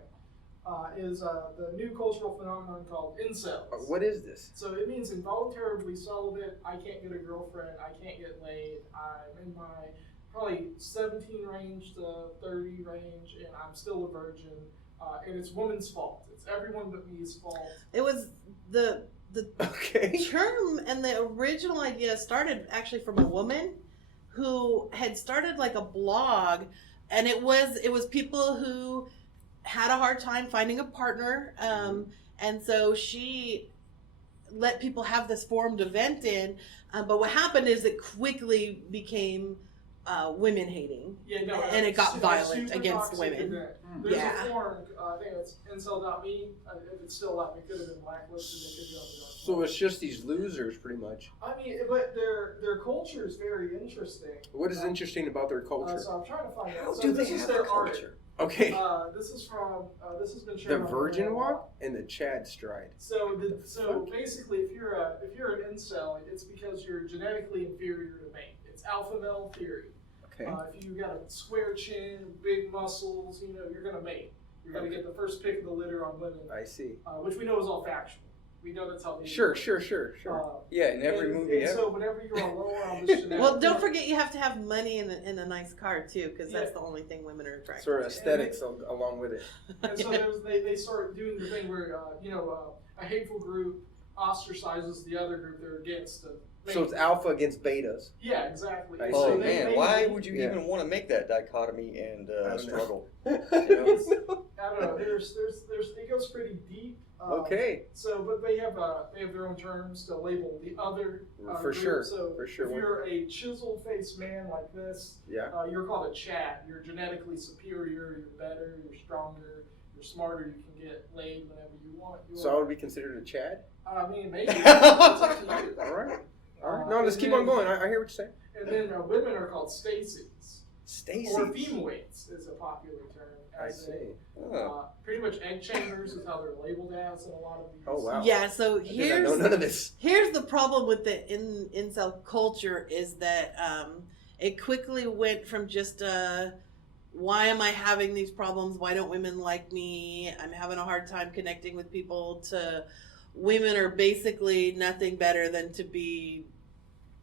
Is the new cultural phenomenon called incels. What is this? So it means involuntarily celibate. I can't get a girlfriend. I can't get laid. I'm in my probably 17 range to 30 range, and I'm still a virgin. And it's woman's fault. It's everyone but me's fault. it was the Okay. term and the original idea started actually from a woman who had started like a blog, and it was people who had a hard time finding a partner, and so she let people have this forum to vent in, but what happened is it quickly became women hating. Yeah, no, And it got it's violent super against toxic women. event. There's Yeah. a forum, I think it's incel.me. If it's still up, it could have been blacklisted. It could be on the dark So web. it's just these losers, pretty much. I mean, but their culture is very interesting. What is interesting about their culture? So I'm trying to find How out. So do this they is have their a art. culture? Okay. This is from. This has been The shared. on Virgin Internet. Walk and the Chad Stride. So basically, if you're an incel, it's because you're genetically inferior to mate. It's alpha male theory. Okay. If you got a square chin, big muscles, you're gonna mate. You're gonna get the first pick of the litter on women, I see. which we know is all factual. We know that's how they. Sure. Yeah, in every movie ever. So whenever you're lower on this genetic. Well, don't forget you have to have money and a nice car too, because that's Yeah. the only thing women are attracted Sort to. of aesthetics along with it. And so they start doing the thing where a hateful group ostracizes the other group they're against. So it's alpha against betas. Yeah, exactly. I And see. so Oh they- man, they- why would you Yeah. even want to make that dichotomy and I don't know. struggle? I don't know. There's it goes pretty deep. Okay. So, but they have their own terms to label the other. For group. sure, So for sure. if you're a chiseled faced man like this, Yeah. you're called a Chad. You're genetically superior. You're better. You're stronger. You're smarter. You can get laid whenever you want. So I would be considered a Chad? I mean, maybe. It's up to you. All right. No, let's keep on going. I hear what you're saying. And then women are called Stacies. Stacy. Or femoids is a popular term. I as see. pretty much egg chambers is how they're labeled as in a lot of these. Oh, wow. Yeah, so I did not know none of this. here's the problem with the incel culture is that it quickly went from just why am I having these problems? Why don't women like me? I'm having a hard time connecting with people, to women are basically nothing better than to be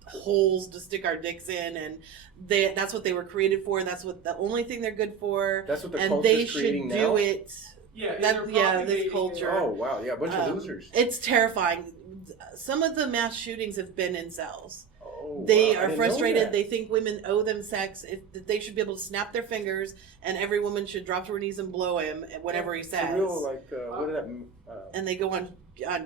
holes to stick our dicks in, and that's what they were created for, and that's what the only thing they're good for. That's what the and culture's they should creating do now? it. Yeah, That, they're yeah, this propagating culture. Oh, wow. Yeah, a bunch of losers. It's terrifying. Some of the mass shootings have been incels. Oh, They wow. I are didn't know frustrated. that. They think women owe them sex. That they should be able to snap their fingers, and every woman should drop to her knees and blow him at whatever he It's says. a real, like, what did that... And they go on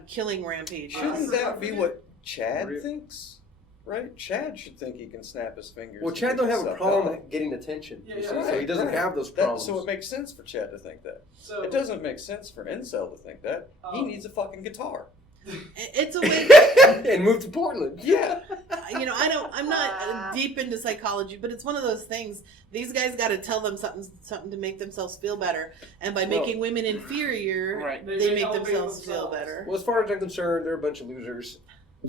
killing rampages. Shouldn't that be what Chad Real- thinks? Right? Chad should think he can snap his fingers. Well, and Chad get don't have a himself problem going. getting attention. Yeah, you yeah, see, right, so he doesn't right. have those problems. So it makes sense for Chad to think that. So, It doesn't make sense for Incel to think that. He needs a fucking guitar. It's a way. And move to Portland. Yeah. I'm not deep into psychology, but it's one of those things. These guys got to tell them something to make themselves feel better, and by making women inferior, Right. they They make elevate themselves feel themselves. better. Well, as far as I'm concerned, they're a bunch of losers.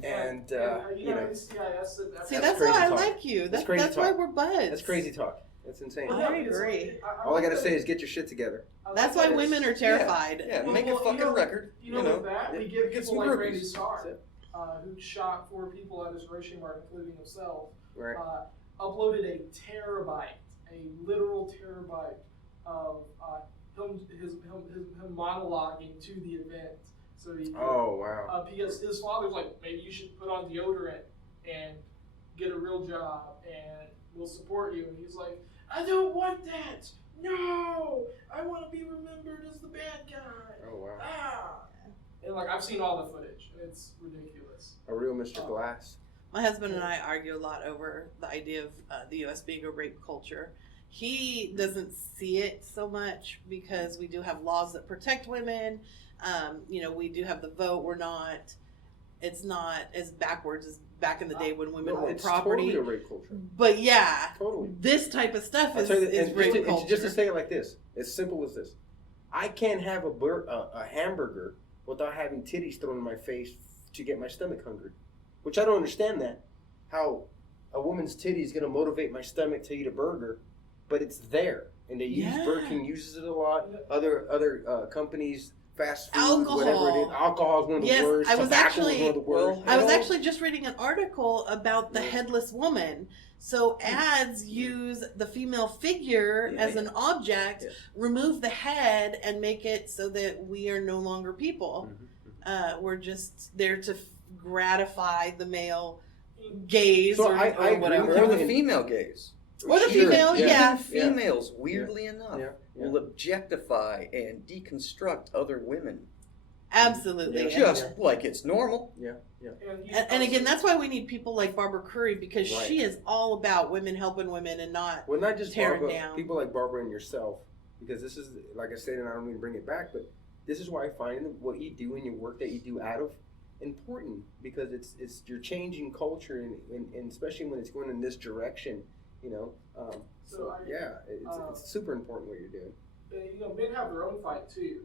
And, you know, know, NCIS, See, That's that's crazy why I talk. like you. That's crazy That's why talk. we're buds. that's crazy talk. That's insane. Well, I agree. All I got to say is get your shit together. That's why women are terrified. Yeah, Well, make a you fucking know- record. You know, with that, we give get people some like groupies. Randy Starr, That's it. who shot 4 people at his Hiroshima mark, including himself, Right. uploaded a terabyte, a literal terabyte of him monologuing to the event. So he, Oh, wow. because his father's like, maybe you should put on deodorant and get a real job, and we'll support you. And he's like, I don't want that. No, I want to be remembered as the bad guy. Oh, wow. Ah. And like I've seen all the footage. It's ridiculous. A real Mr. Glass. My husband and I argue a lot over the idea of the U.S. being a rape culture. He doesn't see it so much because we do have laws that protect women. We do have the vote. It's not as backwards as back in the day when women No, were it's property. totally a rape culture. But yeah, Totally. this type of stuff I'll is, tell you, is and rape just, culture. and just to say it like this, as simple as this. I can't have a hamburger without having titties thrown in my face to get my stomach hungry. Which I don't understand that. How a woman's titty is going to motivate my stomach to eat a burger, but it's there. And they use, Yeah. Burger King uses it a lot. Other companies, fast food, Alcohol. whatever it is. Alcohol is one of the Yes, worst. I was Tobacco actually- is one of the worst. Well, I was You know- actually just reading an article about the Yeah. headless woman. So ads use the female figure Yeah. as an object, Yeah. remove the head, and make it so that we are no longer people. Mhm. We're just there to gratify the male gaze So or, I or agree whatever. with Or you. the female gaze. Or the Sure, female, yeah. Even females, weirdly enough, Yeah, yeah. will objectify and deconstruct other women. Absolutely. Yeah. Just like it's normal. Yeah, yeah. And again, that's why we need people like Barbara Curry, because Right. she is all about women helping women and not. Well, not just tear it Barbara, down. people like Barbara and yourself, because this is, like I said, and I don't mean to bring it back, but this is why I find what you do and your work that you do out of important, because it's you're changing culture and especially when it's going in this direction, it's super important what you're doing. Men have their own fight too,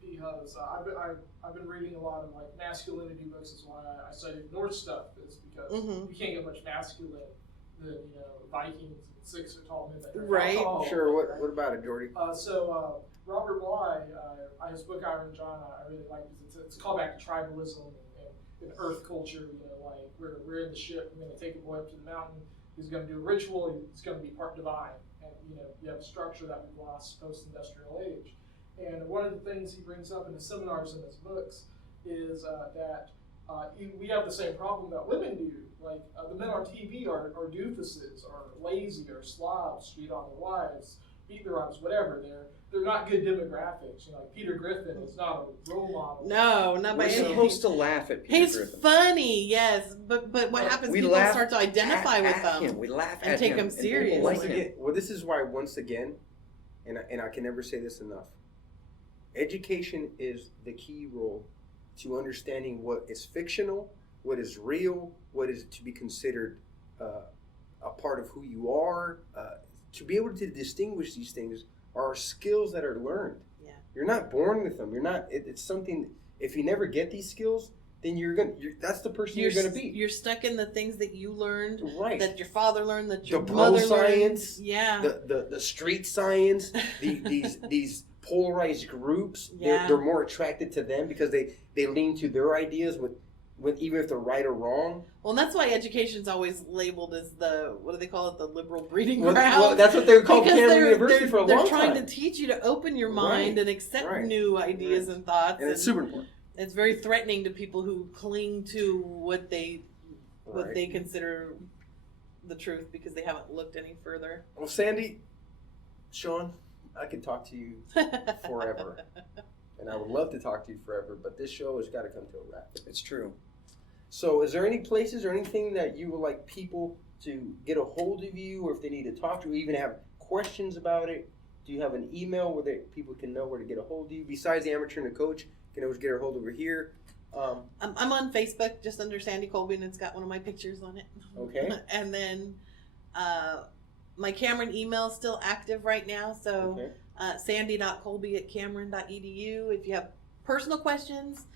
because I've been reading a lot of like masculinity books. Is why I studied Norse stuff. Is because Mhm. you can't get much masculine than Vikings and 6 foot tall men that drink Right. alcohol. Sure. What about it, Jordy? Robert Bly, his book Iron John, I really like because it's a callback to tribalism and earth culture. Like we're in the ship, we're going to take a boy up to the mountain. He's going to do a ritual. He's going to be part divine, and you have a structure that we've lost post-industrial age. And one of the things he brings up in his seminars and his books is that we have the same problem that women do. Like the men on TV are doofuses, are lazy, are slobs, cheat on their wives, beat their wives, whatever. They're not good demographics. Like Peter Griffin is not a role model. No, not by We're any supposed to laugh at Peter He's Griffin. funny, yes, but what happens? We People laugh start to identify with at them. him. We laugh and at take him, him and people seriously. like Once him. again, well, this is why once again, and I can never say this enough. Education is the key role to understanding what is fictional, what is real, what is to be considered a part of who you are. To be able to distinguish these things are skills that are learned. Yeah. You're not born with them. You're not. It's something. If you never get these skills, then that's the person you're gonna be. You're stuck in the things that you learned, Right. that your father learned, that your The mother bro learned. science, Yeah. the street science, these polarized groups. Yeah. They're more attracted to them because they lean to their ideas with even if they're right or wrong. Well, and that's why education's always labeled as what do they call it? The liberal breeding Well, ground. that's what they called Because Cameron they're- University for a They're long trying time. to teach you to open your mind Right. and accept Right. new ideas and thoughts. And it's super important. It's very threatening to people who cling to what they Right. consider the truth because they haven't looked any further. Well, Sandy, Sean, I could talk to you forever. And I would love to talk to you forever, but this show has got to come to a wrap. It's true. So is there any places or anything that you would like people to get a hold of you, or if they need to talk to you, even have questions about it? Do you have an email where people can know where to get a hold of you? Besides the Amateur and the Coach, you can always get a hold over here. I'm on Facebook just under Sandy Colby, and it's got one of my pictures on it. Okay. And then my Cameron email is still active right now, so Okay. sandy.colby@cameron.edu if you have personal questions.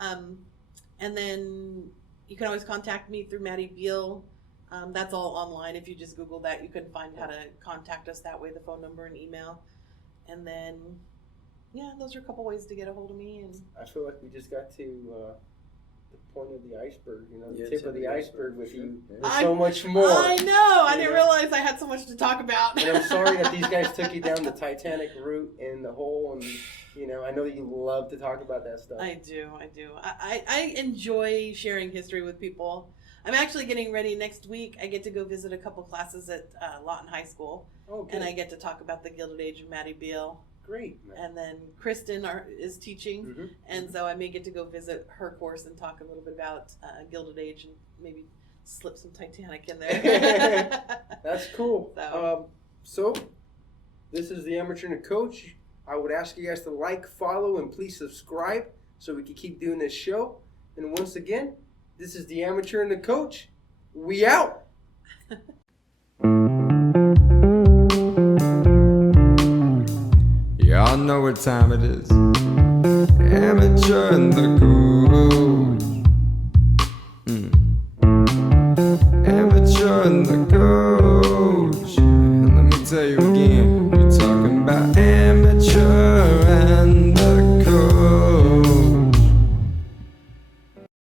And then you can always contact me through Maddie Beal. That's all online. If you just Google that, you can find how to contact us that way, the phone number and email. And then, yeah, those are a couple ways to get a hold of me. And I feel like we just got to the point of the iceberg, the Yeah, tip of the iceberg with sure. you. Yeah. There's so much more. I know. I You didn't know? realize I had so much to talk about. And I'm sorry that these guys took you down the Titanic route and the hole, and I know that you love to talk about that stuff. I do. I enjoy sharing history with people. I'm actually getting ready next week. I get to go visit a couple classes at Lawton High School, Okay. and I get to talk about the Gilded Age of Maddie Beal. Great, man. And then Kristen is teaching, Mhm. and so I may get to go visit her course and talk a little bit about Gilded Age and maybe slip some Titanic in there. That's cool. So- So, this is the Amateur and the Coach. I would ask you guys to like, follow, and please subscribe so we can keep doing this show. And once again, this is the Amateur and the Coach. We out. Y'all know what time it is. Amateur and the Coach.